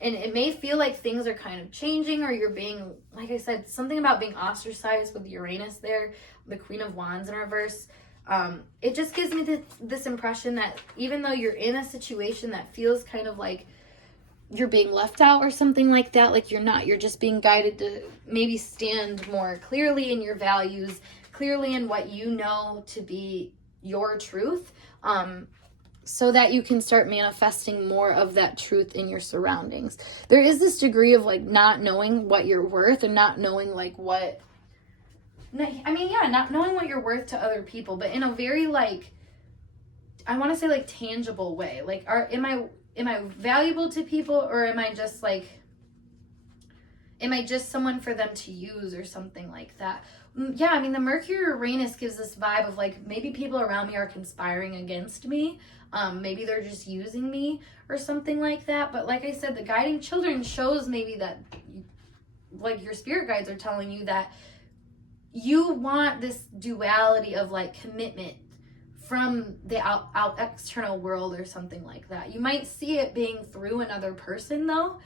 And it may feel like things are kind of changing, or you're being, like I said, something about being ostracized with Uranus there, the Queen of Wands in reverse. It just gives me this impression that even though you're in a situation that feels kind of like you're being left out or something like that, like you're not, you're just being guided to maybe stand more clearly in your values, clearly in what you know to be your truth, so that you can start manifesting more of that truth in your surroundings. There is this degree of like not knowing what you're worth and not knowing like what, not knowing what you're worth to other people, but in a very like, I want to say like tangible way. Like, am I valuable to people, or am I just someone for them to use or something like that? Yeah, I mean, the Mercury Uranus gives this vibe of like maybe people around me are conspiring against me. Maybe they're just using me or something like that. But like I said, the guiding children shows maybe that like your spirit guides are telling you that you want this duality of like commitment from the out external world or something like that. You might see it being through another person though.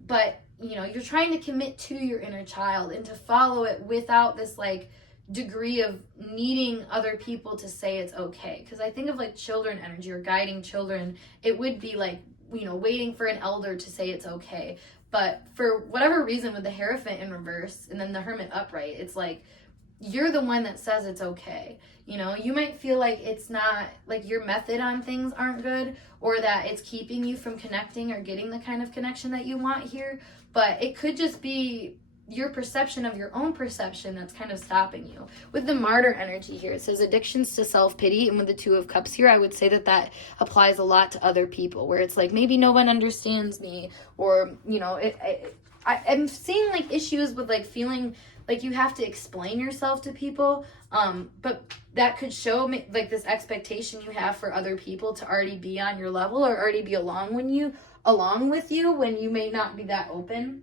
But you know, you're trying to commit to your inner child and to follow it without this like degree of needing other people to say it's okay. Because I think of like children energy or guiding children, it would be like, you know, waiting for an elder to say it's okay. But for whatever reason with the Hierophant in reverse and then the Hermit upright, it's like you're the one that says it's okay. You know, you might feel like it's not, like your method on things aren't good, or that it's keeping you from connecting or getting the kind of connection that you want here. But it could just be your perception of your own perception that's kind of stopping you. With the Martyr energy here, it says addictions to self-pity, and with the Two of Cups here, I would say that applies a lot to other people, where it's like maybe no one understands me, or, you know, I'm seeing like issues with like feeling like you have to explain yourself to people, but that could show me like this expectation you have for other people to already be on your level or already be along with you when you may not be that open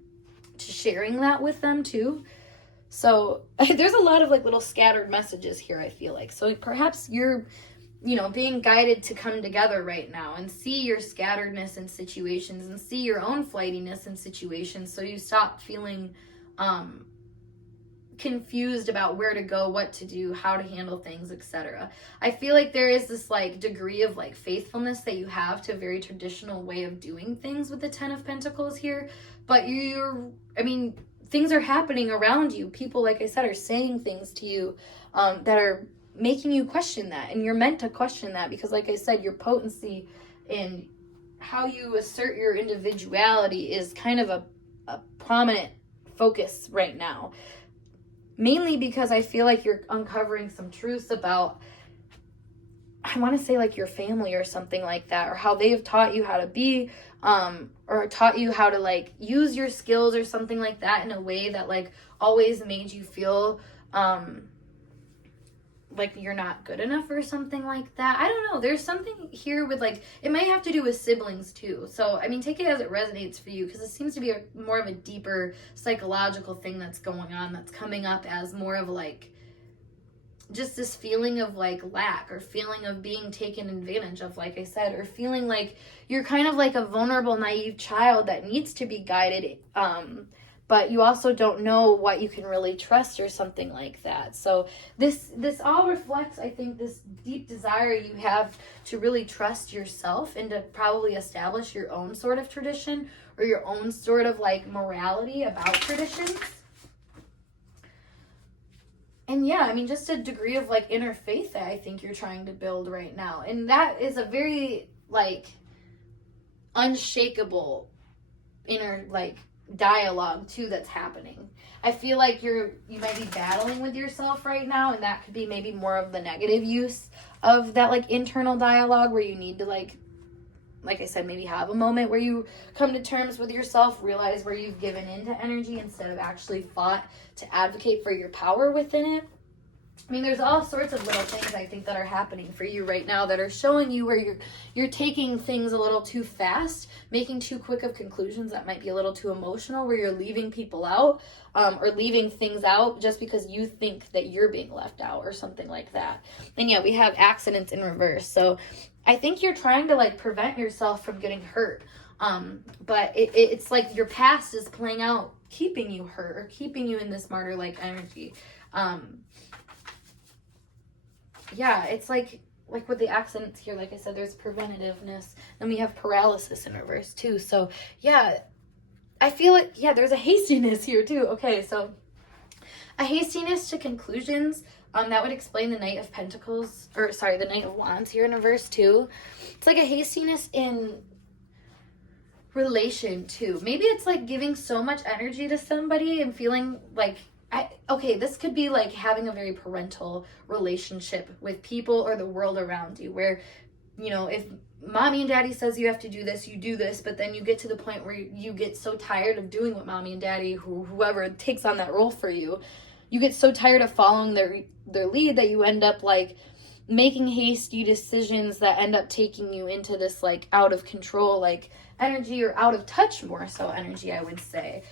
to sharing that with them too. So there's a lot of like little scattered messages here, I feel like. So perhaps you're, you know, being guided to come together right now and see your scatteredness in situations and see your own flightiness in situations, so you stop feeling confused about where to go, what to do, how to handle things, etc. I feel like there is this like degree of like faithfulness that you have to a very traditional way of doing things with the Ten of Pentacles here, but things are happening around you. People, like I said, are saying things to you that are making you question that, and you're meant to question that because, like I said, your potency and how you assert your individuality is kind of a prominent focus right now. Mainly because I feel like you're uncovering some truths about, I want to say like your family or something like that, or how they have taught you how to be, or taught you how to like use your skills or something like that in a way that like always made you feel like you're not good enough or something like that. I don't know. There's something here with like, it might have to do with siblings too. So, I mean, take it as it resonates for you, because it seems to be more of a deeper psychological thing that's going on, that's coming up as more of like just this feeling of like lack, or feeling of being taken advantage of, like I said, or feeling like you're kind of like a vulnerable, naive child that needs to be guided, but you also don't know what you can really trust, or something like that. So this all reflects, I think, this deep desire you have to really trust yourself, and to probably establish your own sort of tradition, or your own sort of like morality about traditions. And yeah, I mean, just a degree of like inner faith that I think you're trying to build right now. And that is a very like unshakable inner like dialogue too that's happening. I feel like you might be battling with yourself right now, and that could be maybe more of the negative use of that like internal dialogue, where you need to like I said, maybe have a moment where you come to terms with yourself, realize where you've given into energy instead of actually fought to advocate for your power within it. I mean, there's all sorts of little things I think that are happening for you right now that are showing you where you're taking things a little too fast, making too quick of conclusions that might be a little too emotional, where you're leaving people out, or leaving things out just because you think that you're being left out, or something like that. And yeah, we have accidents in reverse. So I think you're trying to like prevent yourself from getting hurt. But it's like your past is playing out, keeping you hurt, or keeping you in this martyr-like energy. Yeah, it's like with the accidents here, like I said, there's preventativeness, and we have paralysis in reverse too. So yeah, I feel like, yeah, there's a hastiness here too. Okay, so a hastiness to conclusions. That would explain the Knight of Pentacles, or sorry, the Knight of Wands here in reverse too. It's like a hastiness in relation to, maybe it's like giving so much energy to somebody and feeling like, this could be like having a very parental relationship with people or the world around you, where, you know, if mommy and daddy says you have to do this, you do this, but then you get to the point where you get so tired of doing what mommy and daddy, whoever takes on that role for you, you get so tired of following their lead that you end up like making hasty decisions that end up taking you into this like out of control like energy, or out of touch more so energy, I would say.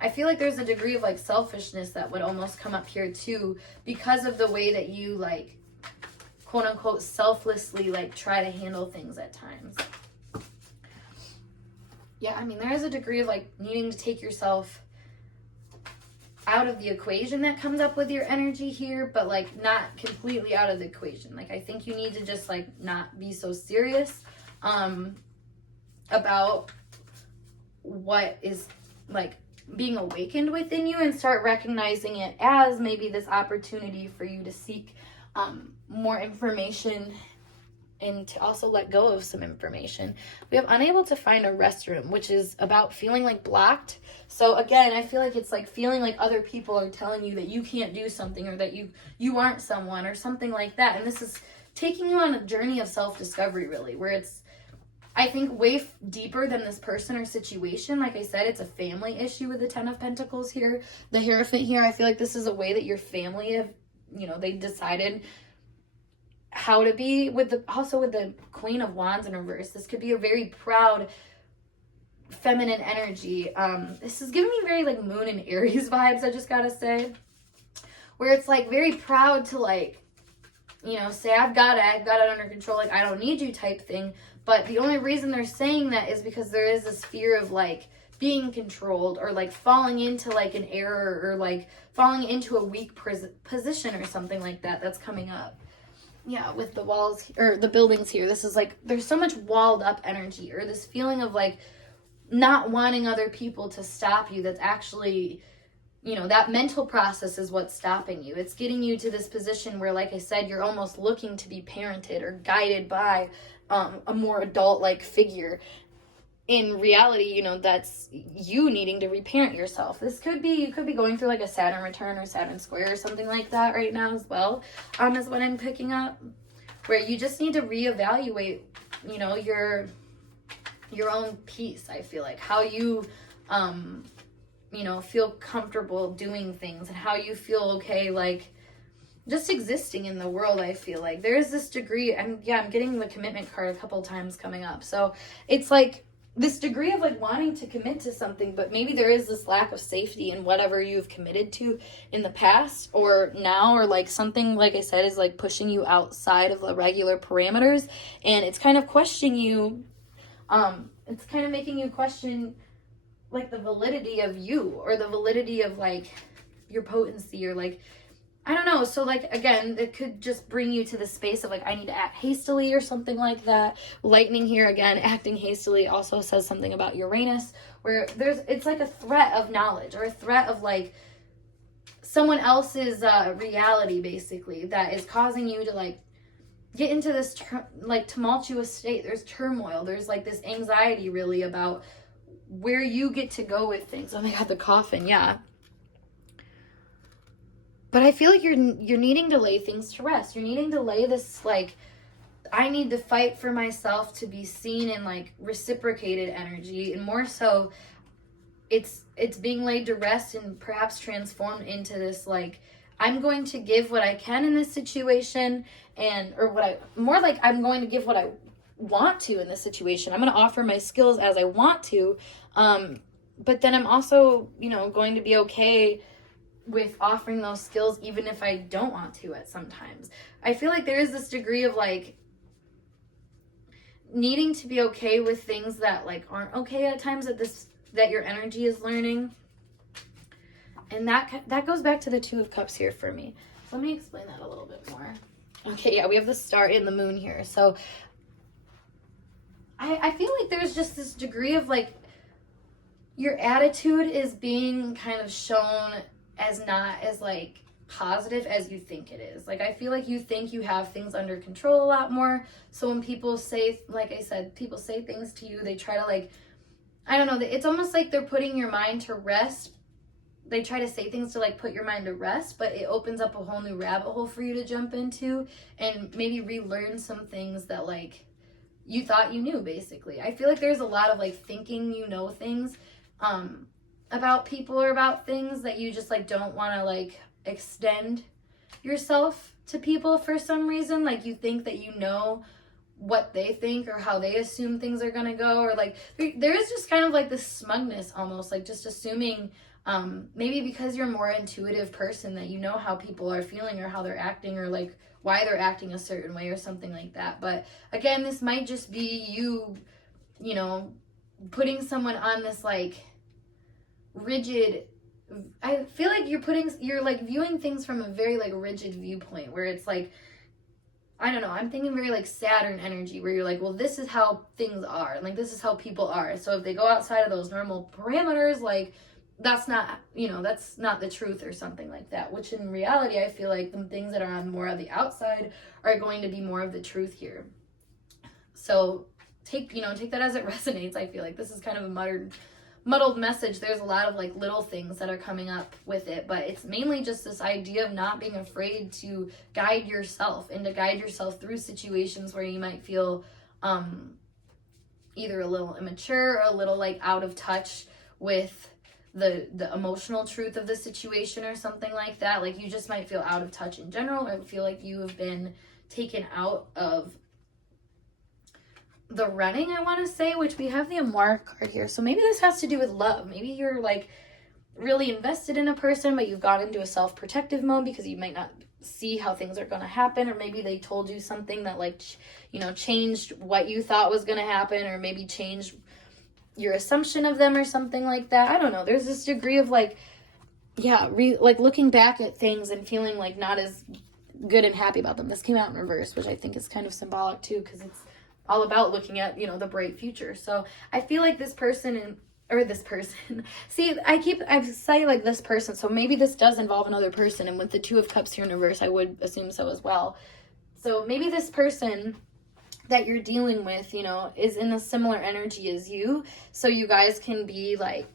I feel like there's a degree of like selfishness that would almost come up here too, because of the way that you like quote unquote selflessly like try to handle things at times. Yeah, I mean, there is a degree of like needing to take yourself out of the equation that comes up with your energy here, but like not completely out of the equation. Like I think you need to just like not be so serious about what is like being awakened within you, and start recognizing it as maybe this opportunity for you to seek more information, and to also let go of some information. We have unable to find a restroom, which is about feeling like blocked. So again, I feel like it's like feeling like other people are telling you that you can't do something, or that you aren't someone, or something like that. And this is taking you on a journey of self-discovery, really, where it's, I think, way deeper than this person or situation. Like I said, it's a family issue with the Ten of Pentacles here. The Hierophant here, I feel like this is a way that your family have, you know, they decided how to be with the Queen of Wands in reverse. This could be a very proud feminine energy. This is giving me very like Moon and Aries vibes, I just gotta say, where it's like very proud to like, you know, say I've got it under control, like I don't need you type thing. But the only reason they're saying that is because there is this fear of like being controlled, or like falling into like an error, or like falling into a weak position or something like that that's coming up. Yeah, with the walls or the buildings here, this is like there's so much walled up energy, or this feeling of like not wanting other people to stop you. That's actually, you know, that mental process is what's stopping you. It's getting you to this position where, like I said, you're almost looking to be parented or guided by a more adult-like figure. In reality, you know, that's you needing to reparent yourself. This could be, you could be going through like a Saturn return or Saturn square or something like that right now as well, is what I'm picking up, where you just need to reevaluate, you know, your own peace. I feel like how you, you know, feel comfortable doing things, and how you feel okay, like just existing in the world. I feel like there is this degree, and yeah, I'm getting the Commitment card a couple times coming up. So it's like this degree of like wanting to commit to something, but maybe there is this lack of safety in whatever you've committed to in the past or now, or like something, like I said, is like pushing you outside of the regular parameters, and it's kind of questioning you. It's kind of making you question like the validity of you, or the validity of like your potency, or like, I don't know. So like, again, it could just bring you to the space of like, I need to act hastily or something like that. Lightning here, again, acting hastily also says something about Uranus, where it's like a threat of knowledge, or a threat of like someone else's reality, basically, that is causing you to like get into this like tumultuous state. There's turmoil. There's like this anxiety really about where you get to go with things. Oh, they got the coffin. Yeah. But I feel like you're needing to lay things to rest. You're needing to lay this, like, I need to fight for myself to be seen and, like, reciprocated energy. And more so, it's being laid to rest and perhaps transformed into this, like, I'm going to give what I can in this situation, more like I'm going to give what I want to in this situation. I'm going to offer my skills as I want to. But then I'm also, going to be okay with offering those skills even if I don't want to at sometimes. I feel like there is this degree of like needing to be okay with things that like aren't okay at times, that your energy is learning. And that goes back to the Two of Cups here for me. So let me explain that a little bit more. Okay, yeah, we have the star and the moon here. So I feel like there's just this degree of like your attitude is being kind of shown as not as like positive as you think it is. Like, I feel like you think you have things under control a lot more. So when people say, like I said, people say things to you, they try to like, I don't know, it's almost like they're putting your mind to rest. They try to say things to like put your mind to rest, but it opens up a whole new rabbit hole for you to jump into and maybe relearn some things that like you thought you knew, basically. I feel like there's a lot of like thinking things about people or about things that you just like don't want to like extend yourself to people for some reason. Like, you think that you know what they think or how they assume things are gonna go, or like there is just kind of like this smugness, almost like just assuming, maybe because you're a more intuitive person, that you know how people are feeling or how they're acting, or like why they're acting a certain way or something like that. But again, this might just be you putting someone on this like rigid, I feel like you're like viewing things from a very like rigid viewpoint, where it's like, I don't know, I'm thinking very like Saturn energy, where you're like, well, this is how things are, like this is how people are, so if they go outside of those normal parameters, like that's not the truth or something like that. Which in reality, I feel like the things that are on more of the outside are going to be more of the truth here. So take that as it resonates. I feel like this is kind of a muddled message. There's a lot of like little things that are coming up with it, but it's mainly just this idea of not being afraid to guide yourself, and to guide yourself through situations where you might feel either a little immature or a little like out of touch with the emotional truth of the situation or something like that. Like, you just might feel out of touch in general, or feel like you have been taken out of the running, I want to say, which we have the Amour card here. So maybe this has to do with love. Maybe you're like really invested in a person, but you've got into a self-protective mode because you might not see how things are going to happen, or maybe they told you something that like changed what you thought was going to happen, or maybe changed your assumption of them or something like that. I don't know. There's this degree of like, yeah, like looking back at things and feeling like not as good and happy about them. This came out in reverse, which I think is kind of symbolic too, because it's all about looking at, the bright future. So I feel like this person see, I say like this person, so maybe this does involve another person, and with the Two of Cups here in reverse, I would assume so as well. So maybe this person that you're dealing with, is in a similar energy as you, so you guys can be like,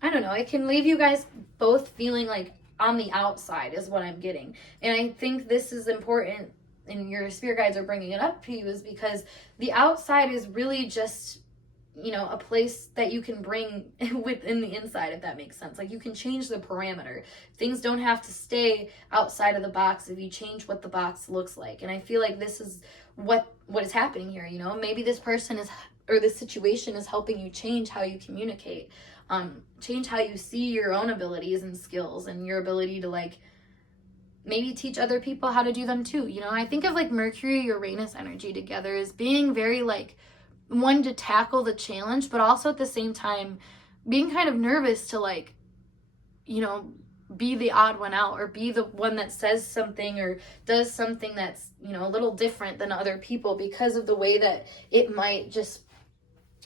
I don't know, it can leave you guys both feeling like on the outside is what I'm getting. And I think this is important, and your spirit guides are bringing it up to you, is because the outside is really just, a place that you can bring within the inside, if that makes sense. Like, you can change the parameter. Things don't have to stay outside of the box if you change what the box looks like. And I feel like this is what is happening here. Maybe this person or this situation is helping you change how you communicate, change how you see your own abilities and skills and your ability to like maybe teach other people how to do them too. You know, I think of like Mercury Uranus energy together as being very like one to tackle the challenge, but also at the same time being kind of nervous to like, you know, be the odd one out or be the one that says something or does something that's, you know, a little different than other people because of the way that it might just,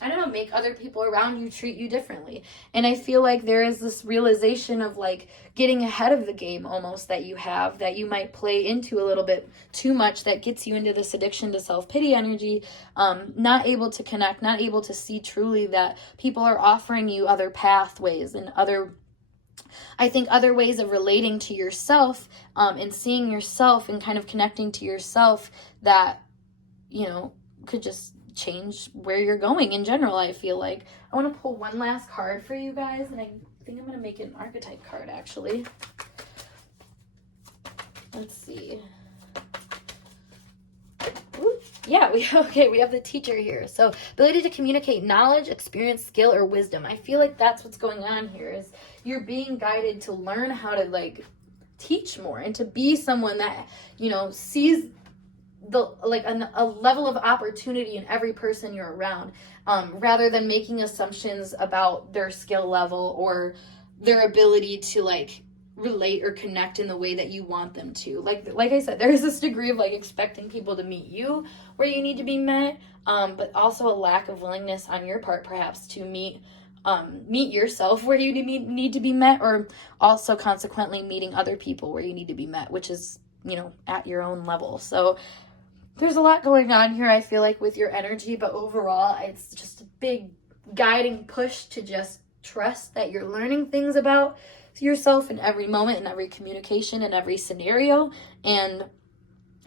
I don't know, make other people around you treat you differently. And I feel like there is this realization of like getting ahead of the game almost that you have, that you might play into a little bit too much, that gets you into this addiction to self-pity energy, not able to connect, not able to see truly that people are offering you other pathways and other ways of relating to yourself, and seeing yourself and kind of connecting to yourself that, you know, could just change where you're going in general. I feel like I want to pull one last card for you guys, and I think I'm going to make it an archetype card actually. Let's see. Ooh, yeah, we have the teacher here. So ability to communicate knowledge, experience, skill, or wisdom. I feel like that's what's going on here, is you're being guided to learn how to like teach more and to be someone that, you know, sees the like a level of opportunity in every person you're around, rather than making assumptions about their skill level or their ability to like relate or connect in the way that you want them to. Like I said, there's this degree of like expecting people to meet you where you need to be met, but also a lack of willingness on your part perhaps to meet yourself where you need to be met, or also consequently meeting other people where you need to be met, which is, you know, at your own level. So there's a lot going on here, I feel like, with your energy, but overall, it's just a big guiding push to just trust that you're learning things about yourself in every moment, in every communication, in every scenario. And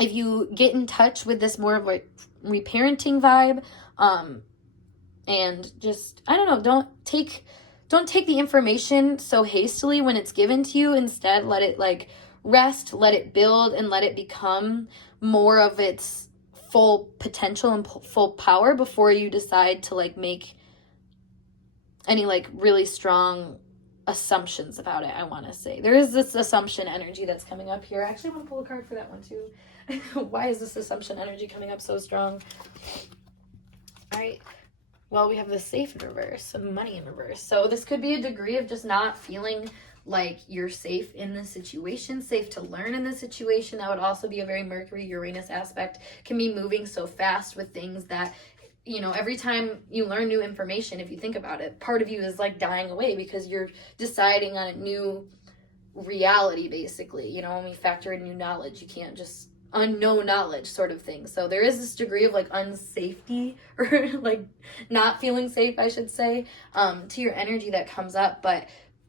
if you get in touch with this more of like reparenting vibe, and just, I don't know, don't take the information so hastily when it's given to you. Instead, let it like rest, let it build, and let it become more of its full potential and full power before you decide to like make any like really strong assumptions about it. I want to say there is this assumption energy that's coming up here. I actually want to pull a card for that one too. Why is this assumption energy coming up so strong? All right. Well, we have the safe in reverse, some money in reverse. So this could be a degree of just not feeling like you're safe in this situation, safe to learn in this situation. That would also be a very Mercury-Uranus aspect. Can be moving so fast with things that, you know, every time you learn new information, if you think about it, part of you is like dying away because you're deciding on a new reality, basically. You know, when we factor in new knowledge, you can't just unknown knowledge sort of thing. So there is this degree of like unsafety, or like not feeling safe, I should say, to your energy that comes up. But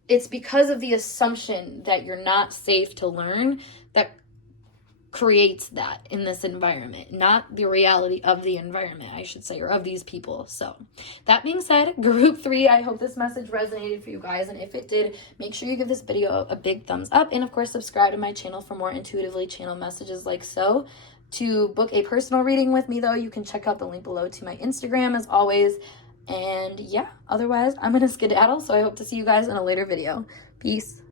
it's because of the assumption that you're not safe to learn that creates that in this environment, not the reality of the environment, I should say, or of these people. So that being said, group 3, I hope this message resonated for you guys. And if it did, make sure you give this video a big thumbs up. And of course, subscribe to my channel for more intuitively channeled messages like so. To book a personal reading with me, though, you can check out the link below to my Instagram as always. And yeah, otherwise, I'm going to skedaddle. So I hope to see you guys in a later video. Peace.